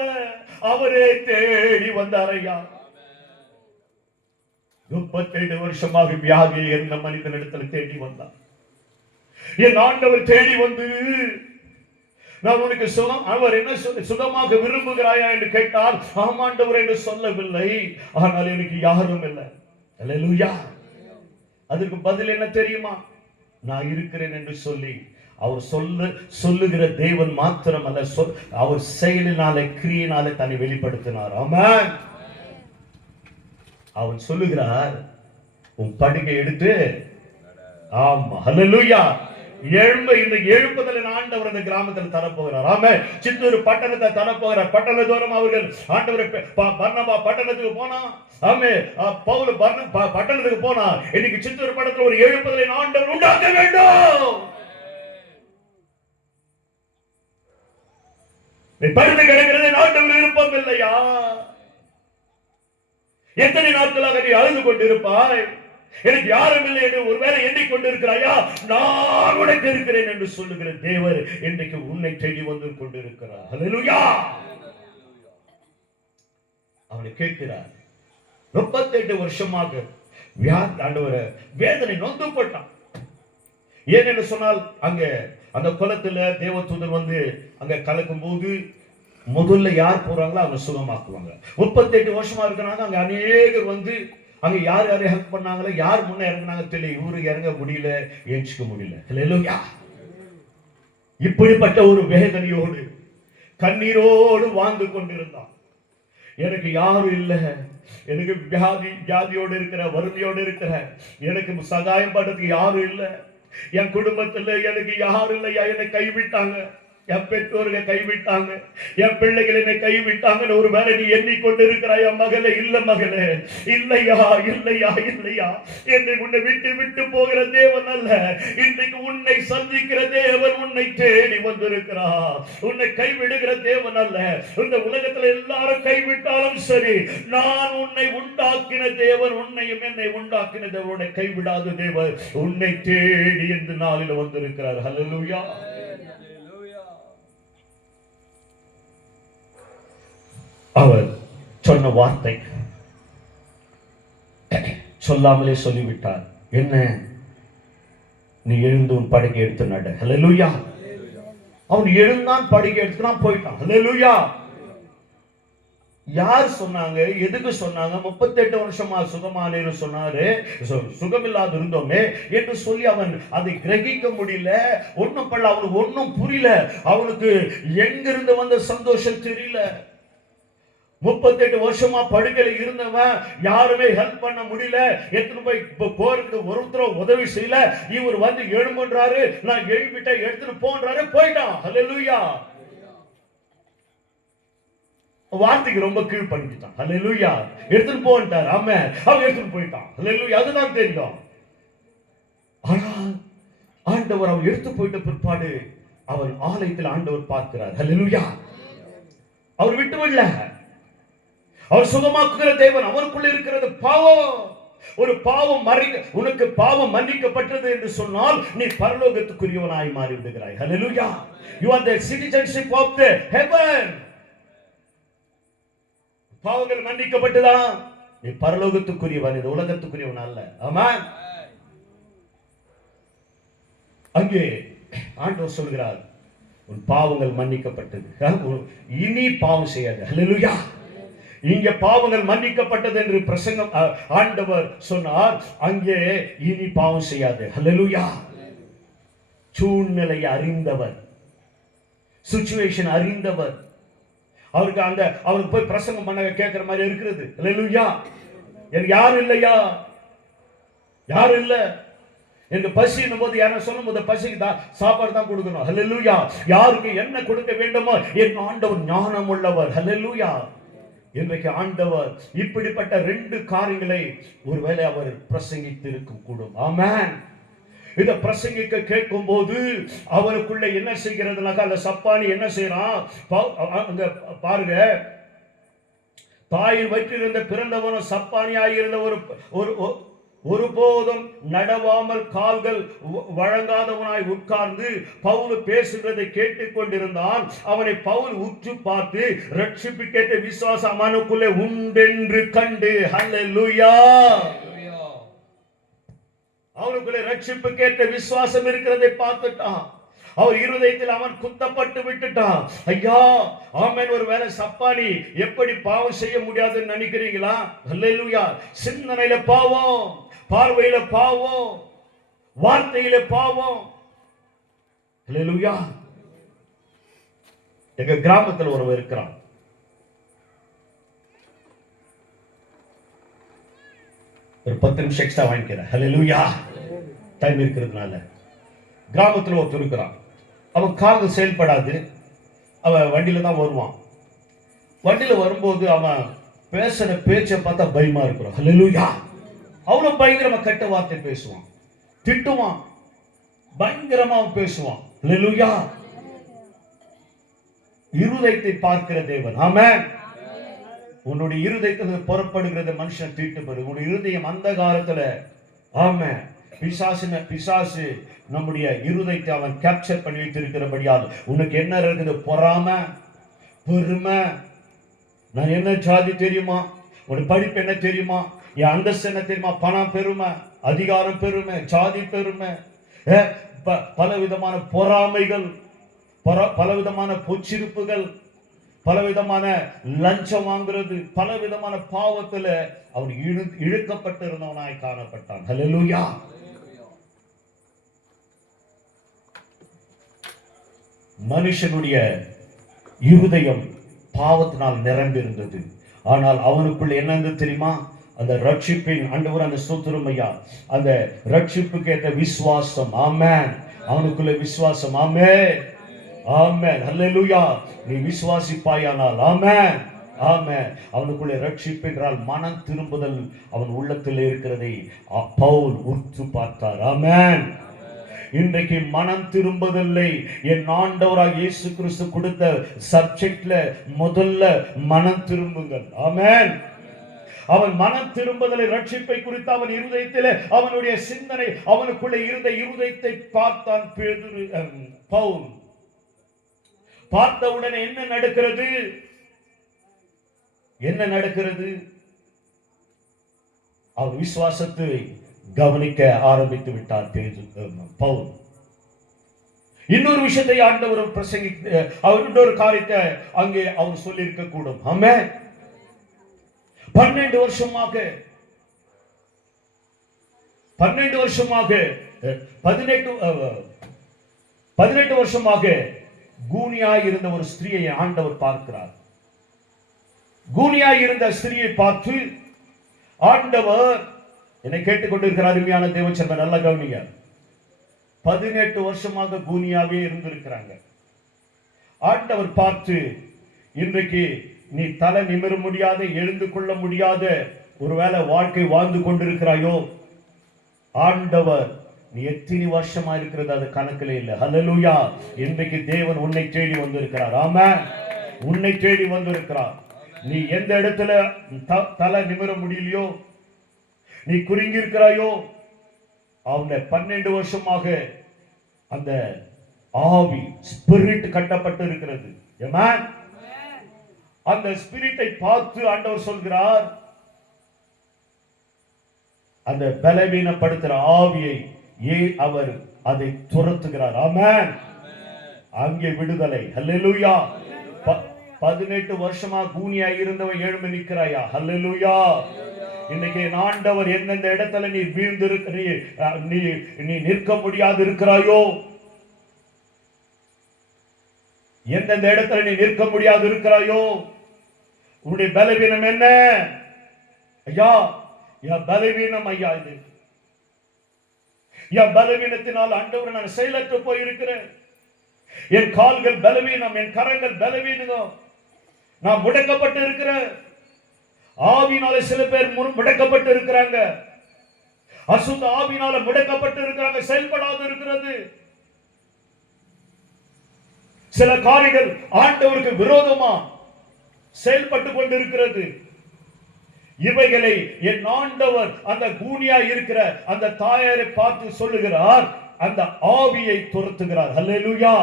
அவரே தேடி வந்தாரையா. 37 வருஷமாக வியாதியை என்ன மனிதனிடத்தில் தேடி வந்தார். என் ஆண்டவர் தேடி வந்து, நான் உனக்கு சுகம், அவர் என்ன சுகமாக விரும்புகிறாயா என்று கேட்டால், ஆமாண்டவர் என்று சொல்லவில்லை, ஆனால் எனக்கு யாரும் இல்லை. அல்லேலூயா. அதற்கு பதில் என்ன தெரியுமா? நான் இருக்கிறேன் என்று சொல்லி அவர் சொல்லுகிற தேவன் மாத்திரம் அல்ல, அவர் செயலினாலே கிரியினாலே தன்னை வெளிப்படுத்தினார். ஆமென். அவன் சொல்லுகிறார், உன் படுக்கை எடுத்து, ஆமா ஹல்லேலூயா, எழும்ப. இந்த எழுப்புதல் ஆண்டவர் இந்த கிராமத்தில் தரப்போகிறார். ஆமே. சித்தூர் பட்டணத்தை தரப்போகிறார். பட்டண தூரம் அவர்கள் ஆண்டவர் பர்னபா பட்டணத்துக்கு போனா, ஆமே, பவுல் பட்டணத்துக்கு போனா, இன்னைக்கு சித்தூர் பட்டணத்தில் ஒரு எழுப்புதலை ஆண்டவர் உண்டாக்க வேண்டும். படுத்து கிடக்கிறது ஆண்டவர் விருப்பம் இல்லையா? எத்தனை நாட்களாக நீ அழுது கொண்டிருப்பாய்? எனக்கு யாரும் இல்லை என்று ஒருவேளை எண்ணிக்கொண்டிருக்கிறாயா? நான் உனக்கு இருக்கிறேன் என்று சொல்லுகிற தேவர் இன்றைக்கு உன்னை தேடி வந்து கொண்டிருக்கிறார். ஹல்லேலூயா. அவனை கேட்கிறார். 38 வருஷமாக ஆண்டவரை வேதனை நொந்து போட்டான். ஏனென்று சொன்னால் அங்க அந்த குளத்துல தேவதூதர் வந்து அங்க கலக்கும் போது முதல்ல யார் போறாங்களோ அவங்க சுகமாக்குவாங்க. 38 வருஷமா இருக்கிறாங்க. அங்க அநேகர் வந்து அங்க யார் யாரை ஹெல்ப் பண்ணாங்களோ, யார் முன்ன இறங்கினாங்க தெரியல. இவருக்கு இறங்க முடியல, ஏஞ்சிக்க முடியல. ஹல்லேலூயா. இப்படிப்பட்ட ஒரு வேதனையோடு கண்ணீரோடு வாழ்ந்து கொண்டிருந்தான். எனக்கு யாரும் இல்லை, எனக்கு வியாதியோடு இருக்கிற, வறுமையோடு இருக்கிற, எனக்கு சகாயம் பண்றதுக்கு யாரும் இல்லை, என் குடும்பத்துல எனக்கு யாரும் இல்லையா, என்னை கைவிட்டாங்க, என் பெற்றோர்கள் கைவிட்டாங்க, என் பிள்ளைகள் என்னை கைவிட்டாங்கன்னு ஒரு வேலை நீ எண்ணிக்கொண்டு இருக்கிறாய் மகளே. இல்ல மகளே, இல்லையா இல்லையா இல்லையா, என்னை உன்னை விட்டு விட்டு போகிற தேவன் அல்ல. இன்றைக்கு உன்னை சந்திக்கிற தேவன் உன்னை தேடி வந்திருக்கிறார். உன்னை கைவிடுகிற தேவன் அல்ல. இந்த உலகத்துல எல்லாரும் கைவிட்டாலும் சரி, நான் உன்னை உண்டாக்கின தேவன், உன்னையும் என்னை உண்டாக்கின தேவனை கைவிடாத தேவன் உன்னை தேடி இந்த நாளில் வந்திருக்கிறார். ஹல்லேலூயா. அவர் சொன்ன வார்த்தை சொல்லாமலே சொல்லிவிட்டார். என்ன? நீ எழுந்து உன் படுக்கை எடுத்து நட. ஹல்லேலூயா. அவன் எழுந்தான், படுக்கை எடுத்துனான், போயிட்டான். ஹல்லேலூயா. யார் சொன்னாங்க? எதுக்கு சொன்னாங்க? 38 வருஷமா சுகமானேன்னு சொன்னாரு. சுகமில்லாத இருந்தோமே என்று சொல்லி அவன் அதை கிரகிக்க முடியல. ஒன்னும் பண்ணல. அவனுக்கு ஒன்னும் புரியல. அவனுக்கு எங்கிருந்து வந்த சந்தோஷம் தெரியல. 38 வருஷமா படுக்கையில் இருந்தவன், யாருமே ஹெல்ப் பண்ண முடியல, எடுத்துட்டு போய் போறதுக்கு ஒருத்தரும் உதவி செய்யல. இவர் வந்து எழும்புன்றாரு, நான் எழுப்பிட்ட எடுத்துட்டு போன்றாரு, போயிட்டான். ஹல்லேலூயா. வார்த்தைக்கு ரொம்ப கீழ் பண்ணிட்டான். ஹல்லேலூயா. எடுத்துட்டு போன்ட்டார். ஆமென். அவன் எடுத்துட்டு போயிட்டான். ஹல்லேலூயா. அதுதான் தெரியும். ஆனா ஆண்டவர் அவன் எடுத்து போயிட்ட பிற்பாடு அவன் ஆலயத்தில் ஆண்டவர் பார்க்கிறார். ஹல்லேலூயா. அவர் விட்டு விடல. அவர் சுகமாக்குகிற தேவன். அவருக்குள்ள இருக்கிறது பாவம். ஒரு பாவம் உனக்கு பாவம் மன்னிக்கப்பட்டது என்று சொன்னால் நீ பரலோகத்துக்குரியவனாய் மாறி விடுகிறாய். ஹல்லேலூயா. You are the citizenship of the heaven. பாவங்கள் மன்னிக்கப்பட்டதா, நீ பரலோகத்துக்குரியவன், இந்த உலகத்துக்குரியவன் அல்ல. ஆமென். அங்கே ஆண்டவர் சொல்கிறார், உன் பாவங்கள் மன்னிக்கப்பட்டது, இனி பாவம் செய்யாத. ஹல்லேலூயா. இங்க பாவங்கள் மன்னிக்கப்பட்டது என்று பிரசங்கம் ஆண்டவர் சொன்னார். அங்கே இனி பாவம் செய்யாது. ஹல்லேலூயா. சூழ்நிலையை அறிந்தவர், சிச்சுவேஷன் அறிந்தவர். அவருக்கு போய் பிரசங்கம் பண்ண கேட்கிற மாதிரி இருக்கிறது. ஹல்லேலூயா. எனக்கு யாரும் இல்லையா, யாரும் இல்ல. எனக்கு பசின்னும் போது யாரும் சொல்லும் போது பசிக்கு தான் சாப்பாடு தான் கொடுக்கணும். ஹல்லேலூயா. யாருக்கு என்ன கொடுக்க வேண்டுமோ என் ஆண்டவர் ஞானம் உள்ளவர். ஹல்லேலூயா. இன்றைக்கு ஆண்டவர் இப்படிப்பட்ட 2 காரியங்களை ஒருவேளை அவர் பிரசங்கித்து இருக்கும் கூடும். ஆமென். இத பிரசங்கிக்க கேட்கும் போது அவருக்குள்ள என்ன செய்கிறதுனாக்கா, அந்த சப்பானி என்ன செய்யறான் பாருங்க. தாயில் வயிற்றிலிருந்த பிறந்தவனும் சப்பானியாயிருந்த ஒருபோதும் நடவாமல் கால்கள் வழங்காதவனாய் உட்கார்ந்து பவுல் பேசுகிறதை கேட்டுக்கொண்டிருந்தான். அவனை பவுல் உற்று பார்த்து ரட்சிப்பு கேட்ட விசுவாசம் அவனுக்குள்ளே உண்டென்று கண்டு. ஹல்லேலூயா. அவனுக்குள்ளே ரட்சிப்பு கேட்ட விசுவாசம் இருக்கிறதை பார்த்துட்டான். அவர் இருதயத்தில் அவன் குத்தப்பட்டு விட்டுட்டான். ஐயா, ஆமென். ஒரு வேளை சப்பானி எப்படி பாவம் செய்ய முடியாதுன்னு நினைக்கிறீங்களா? ஹல்லேலூயா. சிந்தனையில பாவம், பார்வையில பாவம், வார்த்தையில பாவம். ஹல்லேலூயா. எங்க கிராமத்தில் ஒருவர் இருக்கிறான். ஒரு 10 நிமிஷம் எக்ஸ்ட்ரா வாங்கிக்கிறேன். ஹல்லேலூயா. டைம் இருக்கிறதுனால. கிராமத்தில் ஒருத்தர் இருக்கிறான். அவன் கால்கள் செயல்படாது. அவன் வண்டியில தான் வருவான். வண்டியில வரும்போது அவன் பேசுற பேச்சை பார்த்தா பயமா இருக்கிறான். ஹல்லேலூயா. அவ்வளவு பயங்கரமா கெட்ட வார்த்தை பேசுவான், திட்டுவான், பயங்கரமா பேசுவான். ஹல்லேலூயா. இருதயத்தை பார்க்கிற தேவன். ஆமென். உன்னுடைய இருதயத்தில் புறப்படுகிறது மனுஷன் தீட்டு பெறு. உன்னுடைய இருதயம் அந்த காலத்துல ஆமென் பிசாசு நம்முடைய இருதயத்தை அவன் கேப்சர் பண்ணி வைத்திருக்கிறபடியால் உனக்கு என்ன இருக்குது? பொறாமை, பெருமை, நான் என்ன ஜாதி தெரியுமா, ஒரு படிப்பு என்ன தெரியுமா, என் அந்தஸ்து என்ன தெரியுமா, பணம் பெருமை, அதிகாரம் பெருமை, ஜாதி பெருமை, பல விதமான பொறாமைகள், பல விதமான பொச்சிருப்புகள், பல விதமான லஞ்சம் வாங்குறது, பல விதமான பாவத்துல அவன் இழுக்கப்பட்டிருந்தவனாய் காணப்பட்டான். ஹல்லேலூயா. மனுஷனுடைய இருதயம் பாவத்தினால் நிரம்பியிருந்தது. ஆனால் அவனுக்குள்ள என்ன தெரியுமா, அந்த ரட்சிப்பின் ஆண்டவர், அந்த ஸ்தோத்திரம் ஐயா, அந்த ரட்சிப்புக்கு ஏற்ற விசுவாசம். ஆமென். அவனுக்குள்ள விசுவாசம். ஆமென், ஆமென், ஹல்லேலூயா. நீ விசுவாசிப்பாயானால், ஆமென், ஆமென், அவனுக்குள்ளே ரட்சிப்பு என்றால் மனம் திரும்புதல் அவன் உள்ளத்தில் இருக்கிறதை பவுல் உற்று பார்த்தார். ஆமென். இன்றைக்கு மனம் திரும்புதலை என் ஆண்டவராக இயேசு கிறிஸ்து கொடுத்த சப்ஜெக்ட்ல முதல்ல மனம் திரும்புங்கள். ஆமென். அவன் மனம் திரும்புதலை, ரட்சிப்பை குறித்து அவன் இருதயத்தில் அவனுடைய சிந்தனை, அவனுக்குள்ளே இருந்த இருதயத்தை பார்த்தான் பவுல். பார்த்தவுடனே என்ன நடக்கிறது? என்ன நடக்கிறது? அவர் விசுவாசத்தை கவனிக்க ஆரம்பித்து விட்டார் பவுல். இன்னொரு விஷயத்தை ஆண்டவர் அவர் இன்னொரு காரியத்தை அங்கே அவர் சொல்லி இருக்க கூடும். ஆமென். 12 வருஷமாக 18 வருஷமாக கூனியாய் இருந்த ஒரு ஸ்திரியை ஆண்டவர் பார்க்கிறார். கூனியாய் இருந்த ஸ்திரியை பார்த்து ஆண்டவர், என்னை கேட்டுக்கொண்டிருக்கிற அருமையான தேவச்சந்திரன், நல்ல கவனிங்க. 18 வருஷமாக கூனியாவே இருந்திருக்கிறாங்க. ஆண்டவர் பார்த்து, இன்றைக்கு நீ தலை நிமிர முடியாத, எழுந்து கொள்ள முடியாத ஒருவேளை வாழ்க்கை வாழ்ந்து கொண்டிருக்கிறாயோ, ஆண்டவர் நீ எத்தனை வருஷமா இருக்கிறது அது கணக்கில் இல்லை. ஹல்லேலூயா. இன்றைக்கு தேவன் உன்னை தேடி வந்திருக்கிறார். ஆமென். உன்னை தேடி வந்திருக்கிறார். நீ எந்த இடத்துல தலை நிமிர முடியலையோ, நீ குறுங்கி இருக்கிறாயோ, அவனை 12 வருஷமாக அந்த ஆவி ஸ்பிரிட் கட்டப்பட்டு இருக்கிறது. ஆமென். அந்த ஸ்பிரிட்டை பார்த்து ஆண்டவர் சொல்கிறார், அந்த பலவீனப்படுத்துகிற ஆவியை அவர் அதை துரத்துகிறார். ஆமென். அங்கே விடுதலை. ஹல்லேலூயா. 18 வருஷமா கூனியா இருந்தவ எழும்பி நிற்கிறாயா? ஹல்லேலூயா. இன்னைக்கு ஆண்டவர் எந்தெந்த இடத்துல நீ நீ நிற்க முடியாது இருக்கிறாயோ, எந்தெந்த இடத்துல நீ நிற்க முடியாது இருக்கிறாயோ, உன்னுடைய பலவீனம் என்ன? ஐயா, என் பலவீனம் ஐயா, இது என் பலவீனத்தினால் ஆண்டவர் நான் செயலற்று போயிருக்கிறேன். என் கால்கள் பலவீனம், என் கரங்கள் பலவீனம், நான் முடக்கப்பட்டு இருக்கிறேன். ஆவினால சில பேர் முடக்கப்பட்டு இருக்கிறாங்க. அசுத்த ஆவினால முடக்கப்பட்டு இருக்கிறாங்க, செயல்படாது இருக்கிறது. சில காரியங்கள் ஆண்டவருக்கு விரோதமா செயல்பட்டு கொண்டிருக்கிறது. இவைகளை என் ஆண்டவர் அந்த கூனியா இருக்கிற அந்த தாயாரை பார்த்து சொல்லுகிறார், அந்த ஆவியை துரத்துகிறார். ஹல்லேலூயா.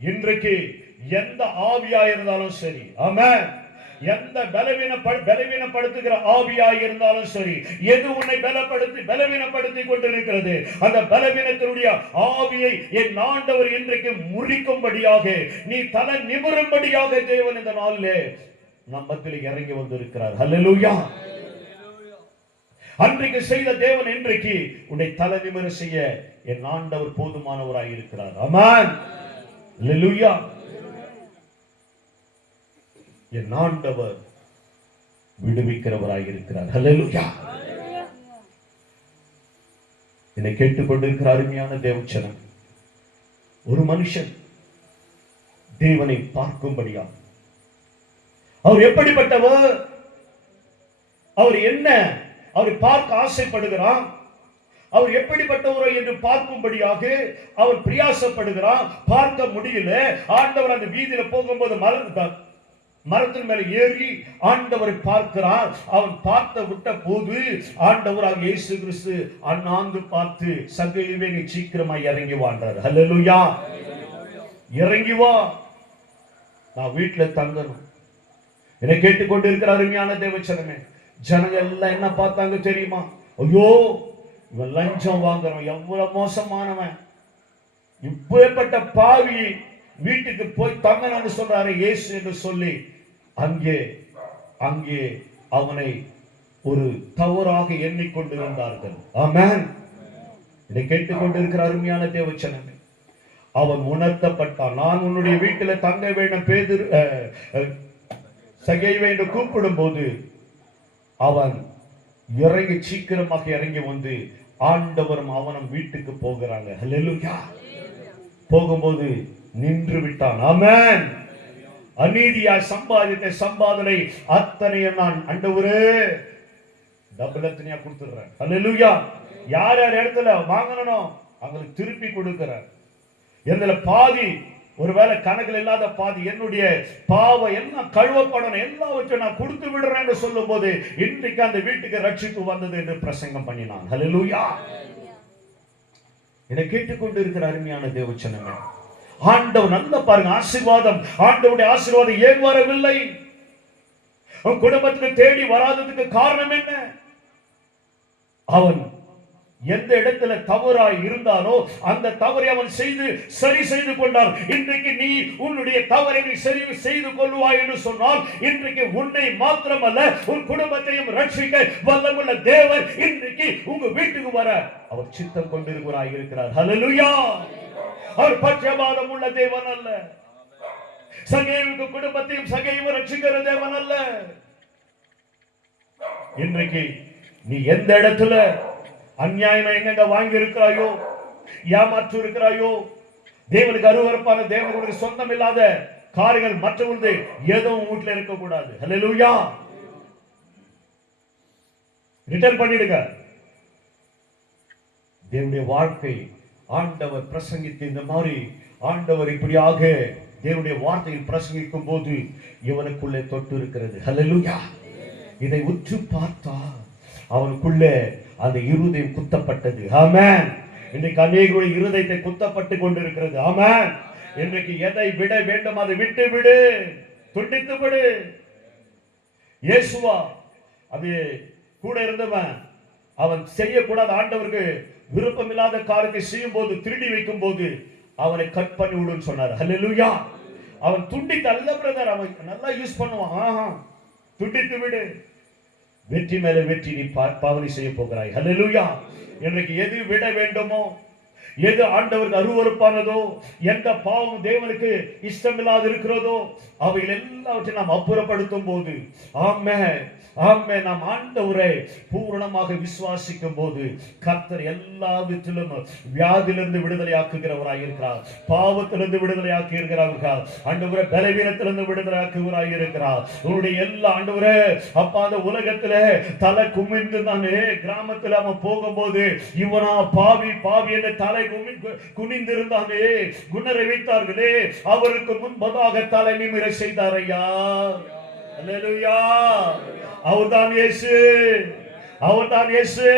இன்றைக்கு எந்த ஆவியா இருந்தாலும் சரி, ஆமென், எந்த பலவீனப்படுத்துகிற ஆவியாய் இருந்தாலும் சரி, எது உன்னை பலவீனப்படுத்தி கொண்டிருக்கிறது, அந்த பலவீனத்தினுடைய ஆவியை என் ஆண்டவர் இன்றைக்கு முறிக்கும்படியாக, நீ தலை நிமிரும்படியாக தேவன் இந்த நாளிலே நம்மத்தில் இறங்கி வந்திருக்கிறார். ஹல்லேலூயா. அன்றைக்கு செய்த தேவன் இன்றைக்கு உன்னை தலை நிமிர செய்ய என் ஆண்டவர் போதுமானவராய் இருக்கிறார். ஆமென். ஹல்லேலூயா. என் ஆண்டவர் விடுவிக்கிறவராய் இருக்கிறார். ஹல்லேலூயா. என்னை கேட்டுக்கொண்டிருக்கிற அருமையான தேவச்சனம், ஒரு மனுஷன் தேவனை பார்க்கும்படியா, அவர் எப்படிப்பட்டவர், அவர் என்ன, அவரை பார்க்க ஆசைப்படுகிறார், அவர் எப்படிப்பட்டவரோ என்று பார்க்கும்படியாக அவர் பிரயாசப்படுகிறார். பார்க்க முடியல. ஆண்டவர் அந்த வீதியில போகும்போது மரத்தின் மேல ஏறி ஆண்டவரை பார்க்கிறார். அவன் பார்த்த விட்ட போது ஆண்டவராக இயேசு கிறிஸ்து அண்ணாந்து பார்த்து, சகைவே நீ சீக்கிரமாய் இறங்கி வான்றார். ஹல்லேலூயா. இறங்கி வா, நான் வீட்டுல தங்கணும், என்னை கேட்டுக்கொண்டு இருக்கிற அருமையான தேவச்சனமே, ஜனங்க எல்லாம் என்ன பார்த்தாங்க தெரியுமா? ஐயோ, இவன் லஞ்சம் வாங்குறவன், எவ்வளவு மோசமானவன், இப்பேற்பட்ட பாவி வீட்டுக்கு போய் தங்கன்னு சொல்றாரு இயேசு என்று சொல்லி அங்கே அங்கே அவனை ஒரு தவறாக எண்ணிக்கொண்டிருந்தார்கள். ஆமென். இதை கேட்டுக்கொண்டிருக்கிற அருமையான தேவச்சனமே, அவன் உணர்த்தப்பட்டான். நான் உன்னுடைய வீட்டில தங்க வேண்டும் பேதுரு சகேயுவை என்று கூப்பிடும் போது அவன் இறங்கி சீக்கிரமாக இறங்கி வந்து ஆண்டவரும் அவனும் வீட்டுக்கு போகிறாங்க. ஹல்லேலூயா. போகும்போது நின்று விட்டான். ஆமென். அநீதியாய் சம்பாதித்த சம்பாதனை அத்தனையும் நான் ஆண்டவரே டபுள் அத்தனையா கொடுத்துடுறேன். ஹல்லேலூயா. யார் யார் இடத்துல வாங்கணும் அவங்களுக்கு திருப்பி கொடுக்கிறார். என்னதுல பாதி, ஒருவேளை கணக்கில் இல்லாத பாதி, என்னுடைய பாவம் எல்லாம் கழுவப்படணும், எல்லாவற்றையும் நான் கொடுத்து விடுறேன் என்று சொல்லும் போது இன்றைக்கு அந்த வீட்டுக்கு ரட்சிப்பு வந்தது என்று பிரசங்கம் பண்ணினான். ஹல்லேலூயா. இதை கேட்டுக்கொண்டு இருக்கிற அருமையான தேவச்சனமே, ஆண்டவர் நல்ல பாருங்க, ஆசீர்வாதம், ஆண்டவருடைய ஆசீர்வாதம் ஏன் வரவில்லை? உன் குடும்பத்துக்கு தேடி வராததுக்கு காரணம் என்ன? அவன் எந்த இடத்துல தவறாய் இருந்தானோ அந்த தவறை அவன் சரி செய்து கொண்டான். இன்றைக்கு நீ உன்னுடைய தவறை சரி செய்து கொள்வாய் என்று சொன்னால் இன்றைக்கு உன்னை மாத்திரமல்ல உன் குடும்பத்தையும் ரட்சிக்க வல்லமுள்ள தேவன் இன்றைக்கு உங்க வீட்டுக்கு வர அவர் சித்தம் கொண்டிருக்கிறாய் இருக்கிறார். ஹல்லேலூயா. அவர் பட்சபாதம் உள்ள தேவன் அல்ல. சகேயுவுக்கு குடும்பத்தையும் சகேயுவை ரட்சிக்கிற தேவன் அல்ல. இன்றைக்கு நீ எந்த இடத்துல அநியாயமா எங்க வாங்கி இருக்கிறாயோ, ஏமாற்று இருக்கிறாயோ, தேவனுக்கு அருவருப்பான, தேவனுக்கு சொந்தம் இல்லாத காரியங்கள் மற்றவர்களுக்கு ஏதோ வீட்டில் இருக்க கூடாது. ஹல்லேலூயா. ரிட்டர்ன் பண்ணிடுங்க. தேவனுடைய வாழ்க்கை ஆண்டவர் பிரசங்கித்து இந்த மாதிரி ஆண்டவர் இப்படியாக தேவனுடைய வார்த்தையில் பிரசங்கிக்கும் போது இவனுக்குள்ளே தொட்டு இருக்கிறது. ஹல்லேலூயா. இதை உற்று பார்த்தா அவனுக்குள்ளே அந்த இருதயம் குத்தப்பட்டது. ஆமென். இன்றைக்கு அநேகருடைய இருதயத்தை குத்தப்பட்டு கொண்டிருக்கிறது. ஆமென். இன்றைக்கு எதை விட வேண்டும் அதை விட்டு விடு, துண்டித்து விடு. இயேசுவா அது கூட இருந்தவன், அவன் செய்யக்கூடாத ஆண்டவருக்கு விருப்பம் இல்லாத காரியத்தை செய்யும் போது, திருடி வைக்கும் போது அவனை கட் பண்ணி விடுன்னு சொன்னார். ஹல்லேலூயா. அவன் துண்டித்து அல்ல பிரதர், அவன் நல்லா யூஸ் பண்ணுவான். துண்டித்து விடு. வெற்றி மேல வெற்றி நீ பாவனை செய்ய போகிறாய். ஹல்லேலூயா. இன்றைக்கு எது விட வேண்டுமோ, எது ஆண்டவருக்கு அருவருப்பானதோ, எந்த பாவம் தேவனுக்கு இஷ்டமில்லாது இருக்கிறதோ அவைகள் எல்லாவற்றையும் நாம் அப்புறப்படுத்தும் போது, ஆமென் ஆமென், நாம் ஆண்டவரை பூரணமாக விசுவாசிக்கும் போது கர்த்தர் எல்லாவற்றிலும் வியாதியிலிருந்து விடுதலை ஆக்குகிறவராய் இருக்கிறார், பாவத்திலிருந்து விடுதலை ஆக்கி இருக்கிறார், ஆண்டவரே பலவீனத்திலிருந்து விடுதலை ஆக்குகிறவராய் இருக்கிறார். உன்னுடைய எல்லா ஆண்டவரே அப்பா அந்த உலகத்துல தலை குமிந்து தானே கிராமத்துல அவன் போகும்போது இவனா பாவி பாவி என்று தலை குனிந்திருந்தானே, குணரை வைத்தார்களே, அவருக்கு முன்பதாக தலை நிமிர செய்தார். ஐயா அல்லேலூயா. அவர்தான் இயேசு, அவர்தான் இயேசு.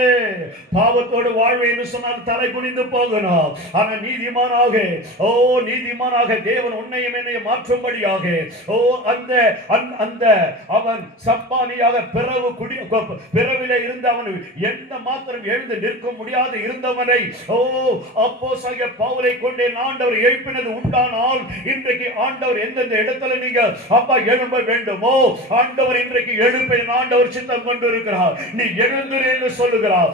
பாவத்தோடு வாழ்வை என்று சொன்னால் தலை குனிந்து போகணும். ஆனா நீதிமானாக, ஓ நீதிமானாக தேவன் உன்னையும் என்னையும் மாற்றும்படியாக, ஓ அந்த அந்த அவன் சப்பானியாக பிறவிலே இருந்த அவன் எந்த மாத்திரம் எழுந்து நிற்க முடியாது இருந்தவனை, ஓ அப்போஸ்தலனாகிய பவுலை கொண்டே ஆண்டவர் எழுப்பினது உண்டானால் இன்றைக்கு ஆண்டவர் எந்தெந்த இடத்துல நீங்க அப்பா எழும்ப வேண்டுமோ ஆண்டவர் இன்றைக்கு எழுப்பை ஆண்டவர் சித்தம் கொண்டு இருக்கிறார். நீ என்று சொல்லுகிறார்.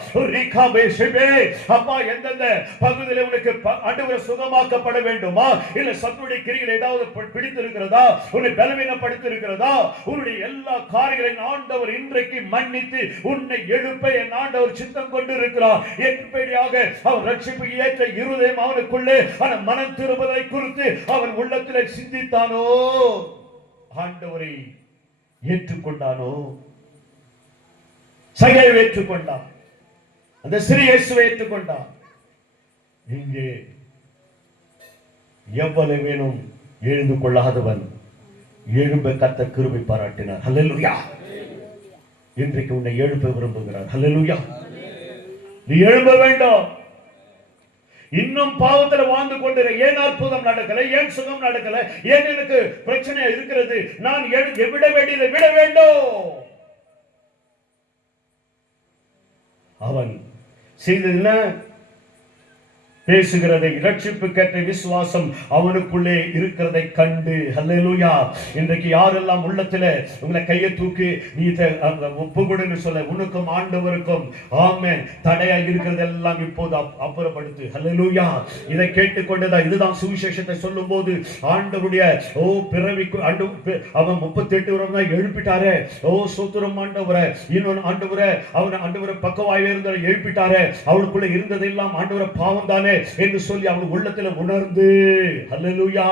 அப்பா எந்தெந்த பகுதியில் உனக்கு ஆண்டவர் சுகமாக்கப்பட வேண்டுமா, இல்ல சத்துடைய கிரிகள் ஏதாவது பிடித்திருக்கிறதா, உன்னை பலவீனப்படுத்தியிருக்கிறதா, உன்னுடைய எல்லா காரியங்களையும் ஆண்டவர் இன்றைக்கு மன்னித்து உன்னை எழுப்ப என் ஆண்டவர் சித்தம் கொண்டு இருக்கிறார். எப்படியாக அவன் ரட்சிப்பு ஏற்ற இருதயம் அவனுக்குள்ளே மனம் திரும்பதை குறித்து அவன் உள்ளத்திலே சிந்தித்தானோ, ஆண்டவரை ஏற்றுக்கொண்டானோ, சகேயுவை ஏற்றுக்கொண்டான், அந்த சிறிய இயேசுவை ஏற்றுக்கொண்டான். இங்கே எவ்வளவு வேணும் எழுந்து கொள்ளாதவன் எழும்ப கர்த்தர் கிருபை பாராட்டினார். ஹல்லேலூயா. இன்றைக்கு உன்னை எழுப்ப விரும்புகிறார். ஹல்லேலூயா. நீ எழும்ப வேண்டும். இன்னும் பாவத்துல வாழ்ந்து கொண்டிரு. ஏன் அற்புதம் நடக்கல, ஏன் சுகம் நடக்கல, ஏன் எனக்கு பிரச்சனை இருக்கிறது, நான் விட வேண்டியதை விட வேண்டும். அவன் செய்தது பேசுகிறதை இரட்சிப்புக்கேற்ற விசுவாசம் அவனுக்குள்ளே இருக்கிறதை கண்டு. ஹல்லேலூயா. இன்றைக்கு யாரெல்லாம் உள்ளத்துல உங்களை கையை தூக்கி நீ ஒப்புக்கொடுன்னு சொல்ல, உனக்கும் ஆண்டவருக்கும் ஆமென் தடையா இருக்கிறதெல்லாம் இப்போது அப்புறப்படுத்து. ஹல்லேலூயா. இதை கேட்டுக்கொண்டதா இதுதான் சுவிசேஷத்தை சொல்லும் போது ஆண்டவருடைய பிறவிக்கு அவன் 38 வருடம் தான் எழுப்பிட்டாரே. சோத்திரம் ஆண்டவரே. இன்னொன்று ஆண்டவரே, அவன் ஆண்டவரை பக்கவாயில இருந்தவரை எழுப்பிட்டாரே. அவளுக்குள்ள இருந்ததெல்லாம் ஆண்டவரை பாவம் தானே என்று சொல்லி அவள் உள்ளத்தில் உணர்ந்து, ஹல்லேலூயா,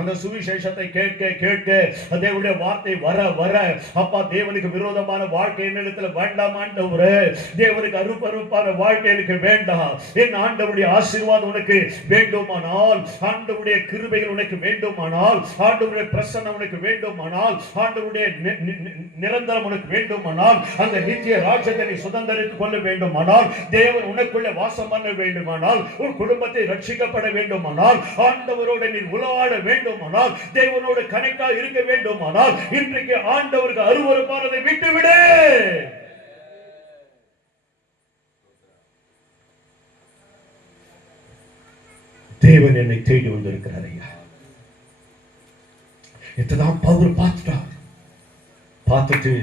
அந்த சுவிசேஷத்தை கேட்க கேட்க தேவனுடைய வார்த்தை வர வர, அப்பா தேவனுக்கு விரோதமான வாழ்க்கை என்னிடத்தில் வேண்டாம் ஆண்டவரே, தேவனுக்கு அருப்பருப்பான வாழ்க்கை எனக்கு வேண்டாம். என் ஆண்டவருடைய ஆசீர்வாதம் உனக்கு வேண்டுமானால், ஆண்டவருடைய கிருபைகள் உனக்கு வேண்டுமானால், ஆண்டவருடைய பிரசன்னம் உனக்கு வேண்டுமானால், ஆண்டவருடைய நிரந்தரம் உனக்கு வேண்டுமானால், அந்த நித்திய ராஜ்யத்தை நீ சுதந்திரித்துக் கொள்ள வேண்டுமானால், தேவன் உனக்குள்ளே வாசம் பண்ண வேண்டுமானால், உன் குடும்பத்தை ரட்சிக்கப்பட வேண்டுமானால், ஆண்டவரோடு நீ உலவாட வேண்டுமானால், தேவனோடு கனெக்டா இருக்க வேண்டுமானால், இன்றைக்கு ஆண்டவருக்கு அருவருப்பானதை விட்டுவிடு. தேவன் என்னை தேடி வந்திருக்கிறார் ஐயா. இதுதான் பவுல் பார்த்துட்டார். பார்த்துட்டு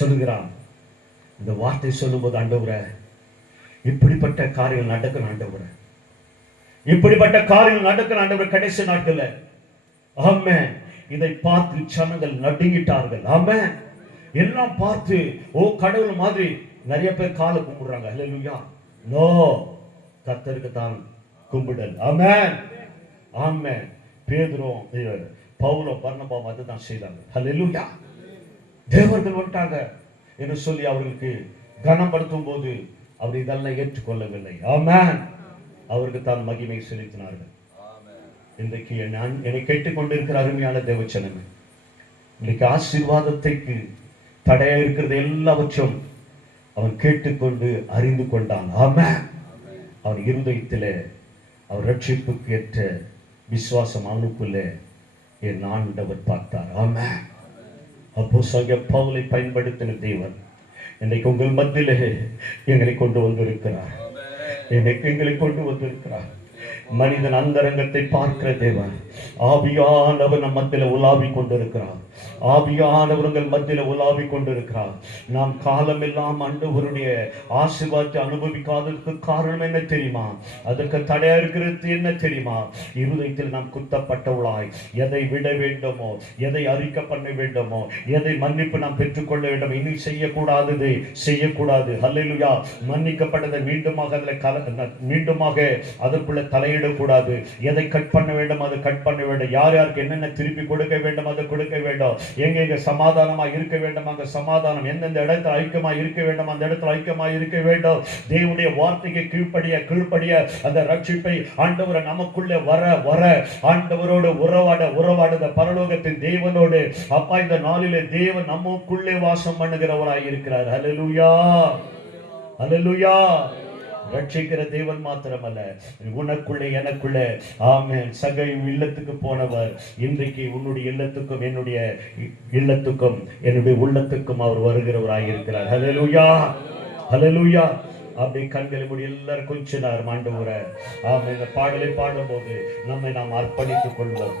சொல்லுகிறான், இந்த வார்த்தை சொல்லும் போது, ஆண்டவரே இப்படிப்பட்ட காரியங்கள் நடக்கணும் ஆண்டவரே, இப்படிப்பட்ட காரியங்கள் நடக்கணும் ஆண்டவரே. கடைசி நாட்கள்ல ஆமென் இதை பார்த்து ஜனங்கள் நடுங்கிட்டார்கள். ஆமென் எல்லாம் பார்த்து கடவுள் மாதிரி நிறைய பேர் காலை கும்பிடுறாங்க. ஹல்லேலூயா. நோ, கர்த்தருக்கு தான் கும்பிடல். ஆமென் ஆமென். பேதுரும் பவுலும் பர்னபாவும் அதுதான் செய்தாங்க. ஹல்லேலூயா. தேவர்கள் வந்துட்டாங்க என்று சொல்லி அவர்களுக்கு கனப்படுத்தும் போது அவர் இதெல்லாம் ஏற்றுக்கொள்ளவில்லை. ஆமென். அவருக்கு தான் மகிமை செலுத்தினார்கள். இன்றைக்கு என்னை கேட்டுக்கொண்டிருக்கிற அருமையான தேவச்சனமே, இன்னைக்கு ஆசீர்வாதத்துக்கு தடையா இருக்கிறது எல்லாவற்றும் அவன் கேட்டுக்கொண்டு அறிந்து கொண்டான். ஆமென். அவன் இருதயத்திலே அவர் ரட்சிப்புக்கு ஏற்ற விசுவாசம் அவனுக்குள்ளே என் ஆண்டவர் பார்த்தார். ஆமென். அப்போஸ்தலனாகிய பவுலை பயன்படுத்தின தேவன் இன்னைக்கு உங்கள் மத்தியிலே எங்களை கொண்டு வந்திருக்கிறார். எங்களை கொண்டு வந்திருக்கிறார். மனிதன் அந்தரங்கத்தை பார்க்கிற தேவன் ஆவியானவர் நம் மத்தியில உலாவி கொண்டிருக்கிறார். ஆவியானவர்கள் மத்தியில உலாவி கொண்டிருக்கிறார். நாம் காலமெல்லாம் ஆண்டவருடைய ஆசீர்வாதத்தை அனுபவிக்காததற்கு காரணம் என்ன தெரியுமா? அதற்கு தடையா இருக்கிறது என்ன தெரியுமா? இருதயத்தில் நாம் குத்தப்பட்டவளாய் எதை விட வேண்டுமோ, எதை அறிக்கை பண்ண வேண்டுமோ, எதை மன்னிப்பு நாம் பெற்றுக்கொள்ள வேண்டும், இனி செய்யக்கூடாதது செய்யக்கூடாது. ஹல்லேலூயா. மன்னிக்கப்பட்டதை மீண்டுமாக அதற்குள்ள தலையிடக்கூடாது. எதை கட் பண்ண வேண்டும் அதை கட் பண்ண வேண்டும். யார் யாருக்கு என்னென்ன திருப்பி கொடுக்க வேண்டும் அதை கொடுக்க வேண்டும். எங்க சமாதானமா இருக்க வேண்டும் அங்க சமாதானம், எந்தெந்த இடத்துல ஐக்கியமா இருக்க வேண்டும் அந்த இடத்துல ஐக்கியமா இருக்க வேண்டும். தேவனுடைய வார்த்தைக்கு கீழ்ப்படிய அந்த ரட்சிப்பை ஆண்டவரை நமக்குள்ளே வர வர ஆண்டவரோடு உறவாடுத பரலோகத்தின் தேவனோடு அப்பா இந்த நாளிலே தேவன் நமக்குள்ளே வாசம் பண்ணுகிறவராய் இருக்கிறார். ஹல்லேலூயா. ஹல்லேலூயா. ரட்சிக்கிற தேவன் மாத்திரமல்ல, உனக்குள்ளே எனக்குள்ளே ஆமென் சகை இல்லத்துக்கு போனவர் இன்றைக்கு உன்னுடைய இல்லத்துக்கும் என்னுடைய இல்லத்துக்கும் என்னுடைய உள்ளத்துக்கும் அவர் வருகிறவராய் இருக்கிறார். ஹல்லேலூயா. ஹல்லேலூயா. அப்படி கண்களை மூடி எல்லாரும் கொஞ்ச நேரம் ஆண்டவரே ஆமென் இந்த பாடலை பாடும்போது நம்மை நாம் அர்ப்பணித்துக் கொள்வோம்.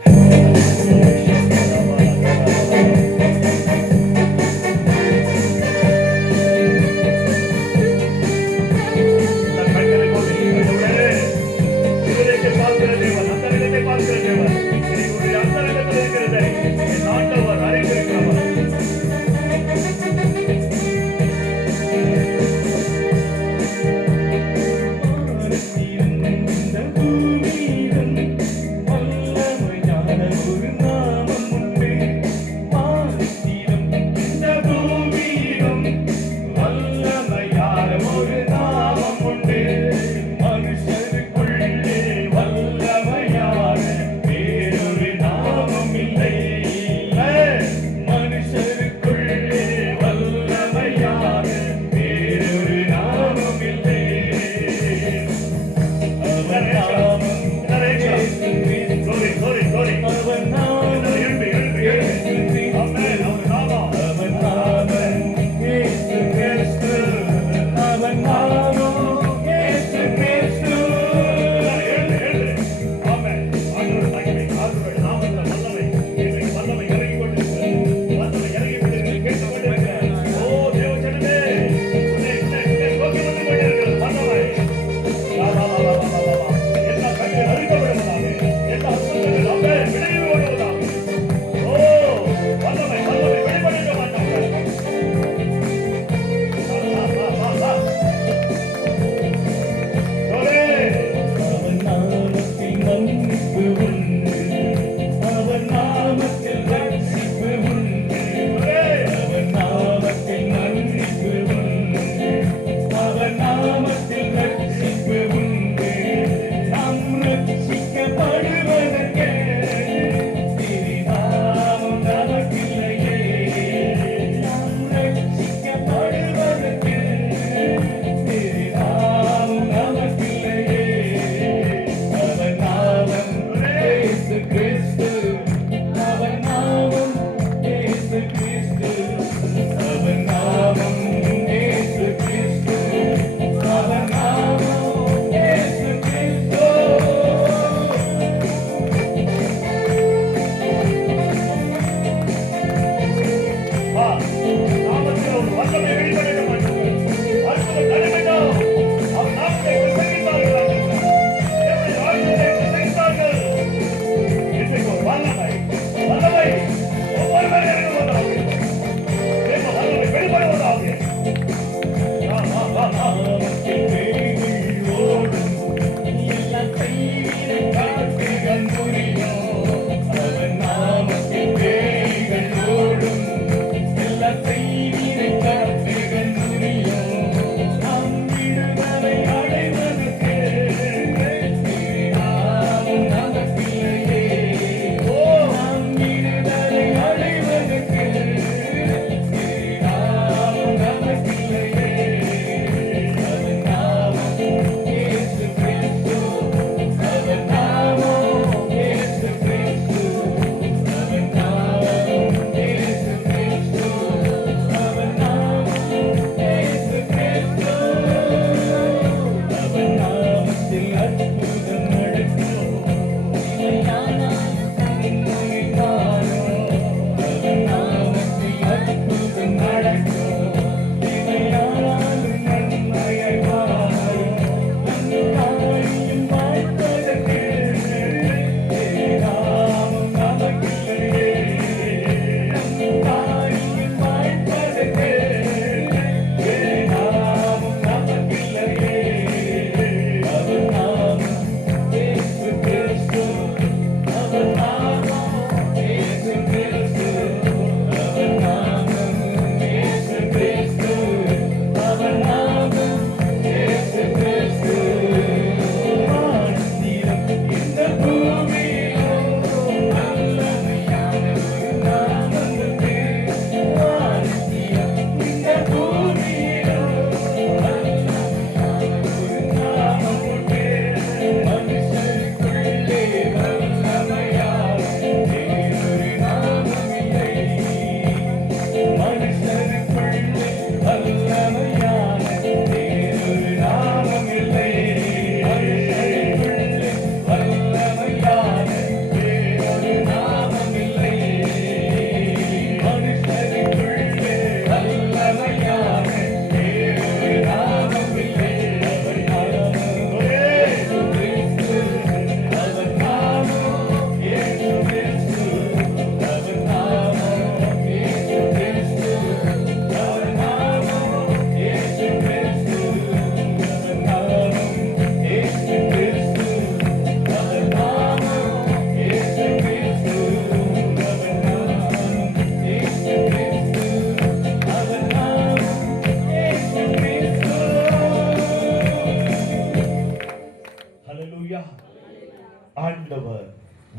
ஒரு நாமம் உண்டு,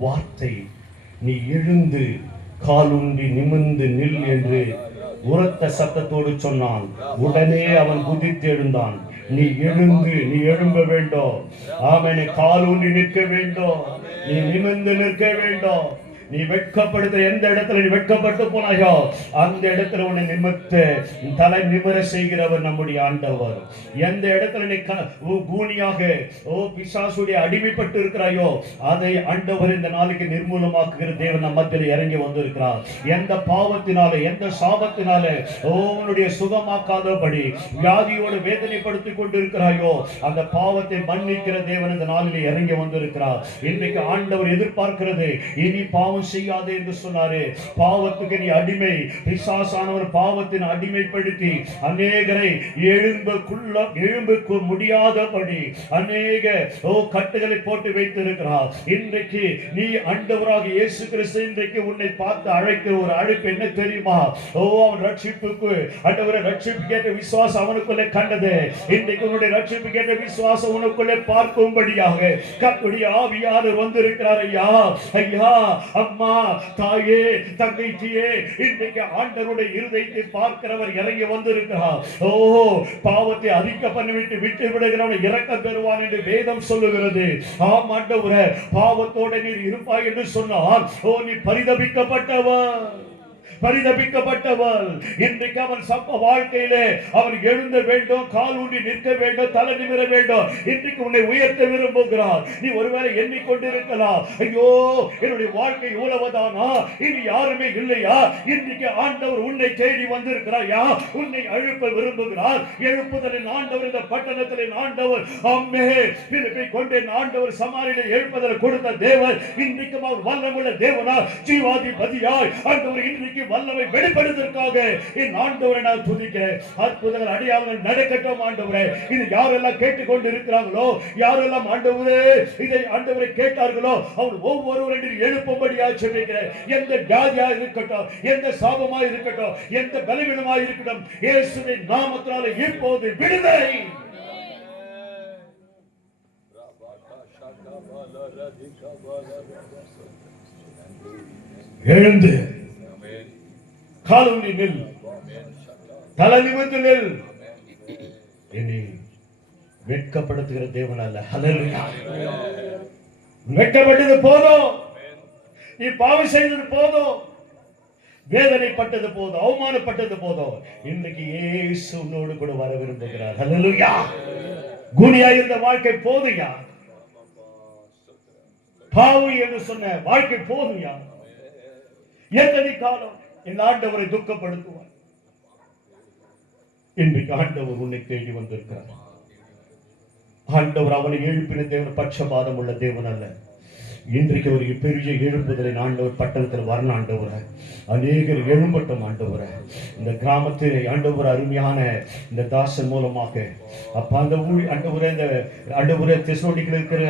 வார்த்தை, நீ எழுந்து காலுண்டி நிமிர்ந்து நில் என்று உரத்த சத்தத்தோடு சொன்னான். உடனே அவன் குதித்து எழுந்தான். நீ எழும்ப வேண்டும். ஆமென். காலூன்றி நிற்க வேண்டும். நீ நிமிர்ந்து நிற்க வேண்டும். நீ வெட்கப்படுத்த எந்த இடத்துல நீ வெட்கப்பட்டு போனாயோ அந்த இடத்துல உன்னை நிமிர்த்து தலை நிமிர செய்கிறவர் நம்முடைய ஆண்டவர். எந்த இடத்துல நீ கூனியாக பிசாசுடைய அடிமைப்பட்டு இருக்கிறாயோ அதை ஆண்டவர் இந்த நாளைக்கு நிர்மூலமாக்குகிற தேவன் நம்ம மத்தியில் இறங்கி வந்திருக்கிறார். எந்த பாவத்தினால எந்த சாபத்தினால உன்னுடைய சுகமாக்காதபடி வியாதியோடு வேதனைப்படுத்தி கொண்டு இருக்கிறாயோ அந்த பாவத்தை மன்னிக்கிற தேவன் இந்த நாளில் இறங்கி வந்திருக்கிறார். இன்றைக்கு ஆண்டவர் எதிர்பார்க்கிறது, இனி பாவம் செய்யாதே என்று சொன்னாரே. பாவத்துக்கு நீ அடிமை. பிசாசானவர் பாவத்தின் அடிமைப்படுத்தி அநேகரை எழும்ப முடியாதபடி அநேக கட்டுகளை போட்டு வைத்திருக்கிறார். இன்றைக்கு நீ ஆண்டவராக இயேசு கிறிஸ்து இன்றைக்கு உன்னை பார்த்து அழைக்கிற ஒரு அழைப்பு என்ன தெரியுமா? அவன் ரட்சிப்புக்கு ஆண்டவரை ரட்சிப்பு கேட்ட விசுவாசம் அவனுக்குள்ளே கண்டது. இன்றைக்கு உன்னுடைய ரட்சிப்பு கேட்ட விசுவாசம் உனக்குள்ளே பார்க்கும்படியாக கர்த்தருடைய ஆவியானவர் வந்திருக்கிறார். ஐயா ஐயா, அம்மா, தாயே, தங்கைச்சியே, இன்றைக்கு ஆண்டவருடைய இருதயத்தை பார்க்கிறவர் இறங்கி வந்திருக்கிறார். பாவத்தை அதிக பண்ணிவிட்டு விட்டு விடுகிறவன் இரக்கம் பெறுவான் என்று வேதம் சொல்லுகிறது. ஆம் ஆண்டவரே, பாவத்தோட நீர் இருப்பாய் என்று சொன்னால் நீ பரிதபிக்கப்பட்டவன். இன்றைக்கு அவன் சம்ப வாழ்க்கையிலே அவன் எழுந்த வேண்டும், கால் ஊன்றி நிற்க வேண்டும், தலை நிமிர வேண்டும். இன்றைக்கு உன்னை உயர்த்த விரும்புகிறார். நீ ஒருவேளை எண்ணிக்கொண்டிருக்கலாம், ஐயோ என்னுடைய வாழ்க்கை இவ்வளவுதானா, இனி யாருமே இல்லையா? இன்றைக்கு ஆண்டவர் உன்னை தேடி வந்திருக்கிறாயா? உன்னை எழுப்ப விரும்புகிறார். எழுப்புதலின் ஆண்டவர் இந்த பட்டணத்தில் ஆண்டவர் அம்மே பிலிப்பை கொண்டு ஆண்டவர் சமாரியிலே எழுப்புதல் கொடுத்த தேவன் இன்றைக்கு அவர் வல்லமுள்ள தேவனா ஜீவாதிபதியாய் ஆண்டவர் இன்றைக்கு வல்லமை வெளிப்படுவதற்காக என் ஆண்டவரை நான் துதிக்கிறேன். அற்புதங்கள் அடையாளங்கள் நடக்கட்டும் ஆண்டவரே. இது யாரெல்லாம் கேட்டுக்கொண்டு இருக்கிறாங்களோ, யாரெல்லாம் ஆண்டவரே இதை ஆண்டவரை கேட்டார்களோ அவர் ஒவ்வொருவரையும் எழுப்பும்படியாக ஜெபிக்கிறேன். எந்த வியாதியா இருக்கட்டும், எந்த சாபமா இருக்கட்டும், எந்த பலவீனமா இருக்கட்டும், இயேசுவின் நாமத்தினால இப்போது விடுதலை. எழுந்து காலூன்றி நில், தலை நிமிர்ந்து நில். என்னை வெட்கப்படுத்துகிற தேவன் அல்ல. ஹல்லேலூயா. வெட்கப்பட்டது போதும், நீ பாவம் செய்தது போதும், வேதனைப்பட்டது போதும், அவமானப்பட்டது போதும். இன்றைக்கு இயேசு உன்னோடு கூட வர விரும்புகிறார். ஹல்லேலூயா. கூனியா இருந்த வாழ்க்கை போதுயா, பாவி என்று சொன்ன வாழ்க்கை போதுயா. எத்தனை காலம் இந்த ஆண்டவரை துக்கப்படுத்துவார்? இன்றைக்கு ஆண்டவர் உன்னை தேடி வந்திருக்கிறார். ஆண்டவர் அவனை எழுப்பின தேவன் பட்சபாதம் உள்ள தேவன் அல்ல. இன்றைக்கு ஒரு பெரிய எழுப்புதலை ஆண்டவர் பட்டணத்தில் வரணும். ஆண்டவரை அநேகர் எழும்பட்டும். ஆண்டவரை இந்த கிராமத்தில் ஆண்டவர் அருமையான இந்த தாசன் மூலமாக அப்ப அந்த ஆண்டவரை இந்த ஆண்டவரை தெசலோனிக்கேயில் இருக்கிற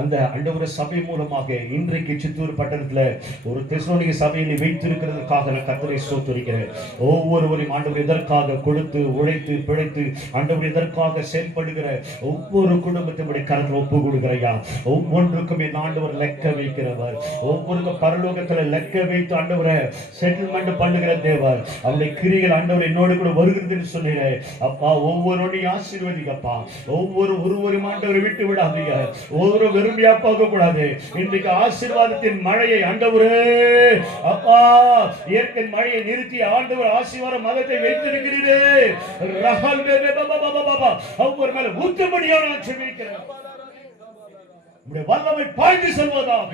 அந்த ஆண்டவரை சபை மூலமாக இன்றைக்கு சித்தூர் பட்டணத்தில் ஒரு தெசலோனிக்கே சபையை வைத்திருக்கிறதுக்காக நான் கர்த்தரை ஸ்தோத்திரிக்கிறேன். ஒவ்வொருவரையும் ஆண்டவர் எதற்காக கொடுத்து உழைத்து பிழைத்து ஆண்டவர் எதற்காக செயல்படுகிற ஒவ்வொரு குடும்பத்தினுடைய கரத்தில் ஒப்பு கொடுக்கிறையா. ஒவ்வொன்றுக்கும் இந்த ஆண்டவர் லெக்க வைக்கிறவர். ஒவ்வொரு பரலோகத்துல லெக்க வைத்து ஆண்டவரை செட்டில்மெண்ட் பண்ணுகிற தேவர். அவருடைய கிரிகள் ஆண்டவர் என்னோடு கூட வருகிறது சொன்னீங்க அப்பா. ஒவ்வொருடைய ஆசீர்வதிக்கப்பா. ஒவ்வொருவரும் ஆண்டவரை விட்டு விடாதீங்க. ஒவ்வொரு வெறுமையா போக கூடாது. இன்றைக்கு ஆசீர்வாதத்தின் மழையை ஆண்டவரே அப்பா இயற்கை மழையை நிறுத்தி ஆண்டவர் ஆசீர்வாத மதத்தை வைத்திருக்கிறீரே. ஒவ்வொரு மேல ஊற்றும்படியாக நான் செபிக்கிறேன். வல்லமை பாய்ந்து செல்வதாக,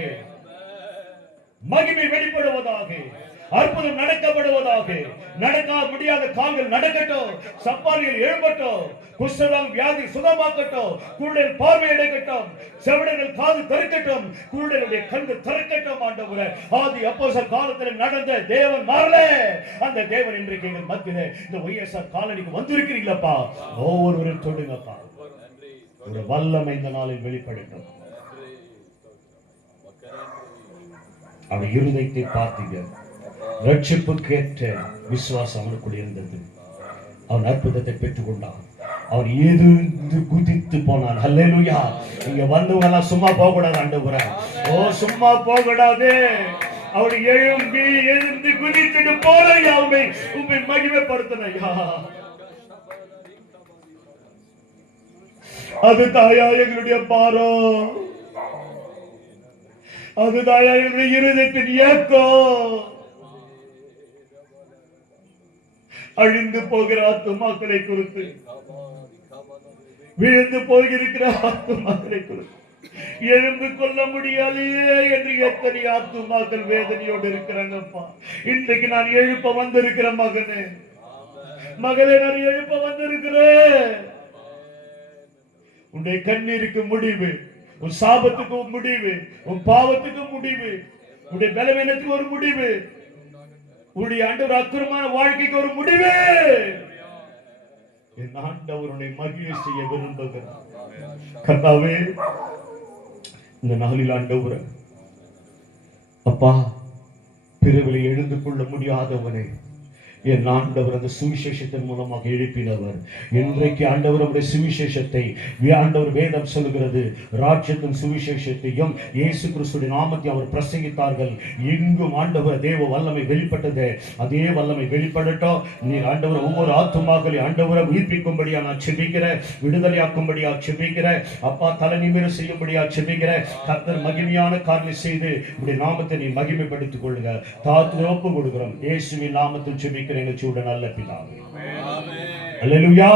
மகிமை வெளிப்படுவதாக, அற்புதம் நடக்கப்படுவதாக. நடக்க முடியாத கால்கள் நடக்கட்டும், சப்பானிகள் எழும்பட்டும், குஷ்டரோகம் வியாதி சுகமாக்கட்டும், குருடர் பார்வை அடைக்கட்டும், செவிடர்கள் காது திறக்கட்டும், குருடருடைய கண்கள் திறக்கட்டும். ஆண்டவரே ஆதி அப்போஸ்தலர் காலத்தில் நடந்த தேவன் மாறல. அந்த தேவன் இன்றைக்கு எங்கள் மத்தியிலே இந்த ஒய்எஸ்ஆர் காலனிக்கு வந்திருக்கிறீங்களப்பா. ஒவ்வொருவரும் தொடுங்கப்பா. ஒரு வல்லமை இந்த நாளில் வெளிப்படட்டும். அவன் இருதயத்தை பார்த்தீங்க. ரட்சிப்புக்கு ஏற்ற விசுவாசம் அவனுக்குள் இருந்தது. அவன் அற்புதத்தை பெற்றுக் கொண்டான். அவர் எதிர்த்து குதித்து போனார். ஹல்லேலூயா. இங்க வந்தவங்க எல்லாம் சும்மா போக கூடாது ஆண்டவரே. ஓ சும்மா போக கூடாது. அவர் எழும்பி எழுந்து குதித்துட்டு போறையா உண்மை மகிமைப்படுத்தினையா. அது தாயா எங்களுடைய பாரம், அது தாயா எங்களுடைய இருதயத்தின் ஏக்கம். அழிந்து போகிற ஆத்துமாக்களை குறித்து, விழுந்து போகிருக்கிற ஆத்துமாக்களை குறித்து, எழுந்து கொள்ள முடியாதையே என்று எத்தனை ஆத்துமாக்கள் வேதனையோடு இருக்கிறாங்கப்பா. இன்றைக்கு நான் எழுப்ப வந்திருக்கிற மகனே, மகளே, நான் எழுப்ப வந்திருக்கிறேன். உன்னுடைய கண்ணீருக்கு முடிவு, உன் சாபத்துக்கு முடிவு, உன் பாவத்துக்கு முடிவு, உன்னுடைய பலவீனத்துக்கு ஒரு முடிவு, உன்னுடைய ஆண்டவர் அக்கிரமான வாழ்க்கைக்கு ஒரு முடிவு. என் ஆண்டவர் உன்னை மகிழ செய்ய விரும்புகிறார். கர்த்தாவே, இந்த நாளில் ஆண்டவர் அப்பா, பிறவிலை எழுந்து கொள்ள முடியாதவனே, என் ஆண்டவர் அந்த சுவிசேஷத்தின் மூலமாக எழுப்பினவர். இன்றைக்கு ஆண்டவர் நம்முடைய சுவிசேஷத்தை, ஆண்டவர் வேதம் சொல்லுகிறது, ராஜ்யத்தின் சுவிசேஷத்தையும் இயேசு கிறிஸ்துவின் நாமத்தை அவர் பிரசங்கித்தார்கள். எங்கும் ஆண்டவர் தேவ வல்லமை வெளிப்பட்டது. அதே வல்லமை வெளிப்படட்டும். நீர் ஆண்டவர் ஒவ்வொரு ஆத்துமாக்களை ஆண்டவரை உயிர்ப்பிக்கும்படியா நான் செபிக்கிறேன், விடுதலையாக்கும்படியா செபிக்கிறேன் அப்பா, தலை நிமிர செய்யும்படியா செபிக்கிறேன். கர்த்தர் மகிமையான காரியம் செய்து உடைய நாமத்தை நீ மகிமைப்படுத்திக் கொள்ளுங்க. தாத்து ஒப்பு கொடுக்கிறோம். இயேசுவின் நாமத்தில் செபிக்கிறேன் நல்ல பிதாவே. அல்லேலூயா.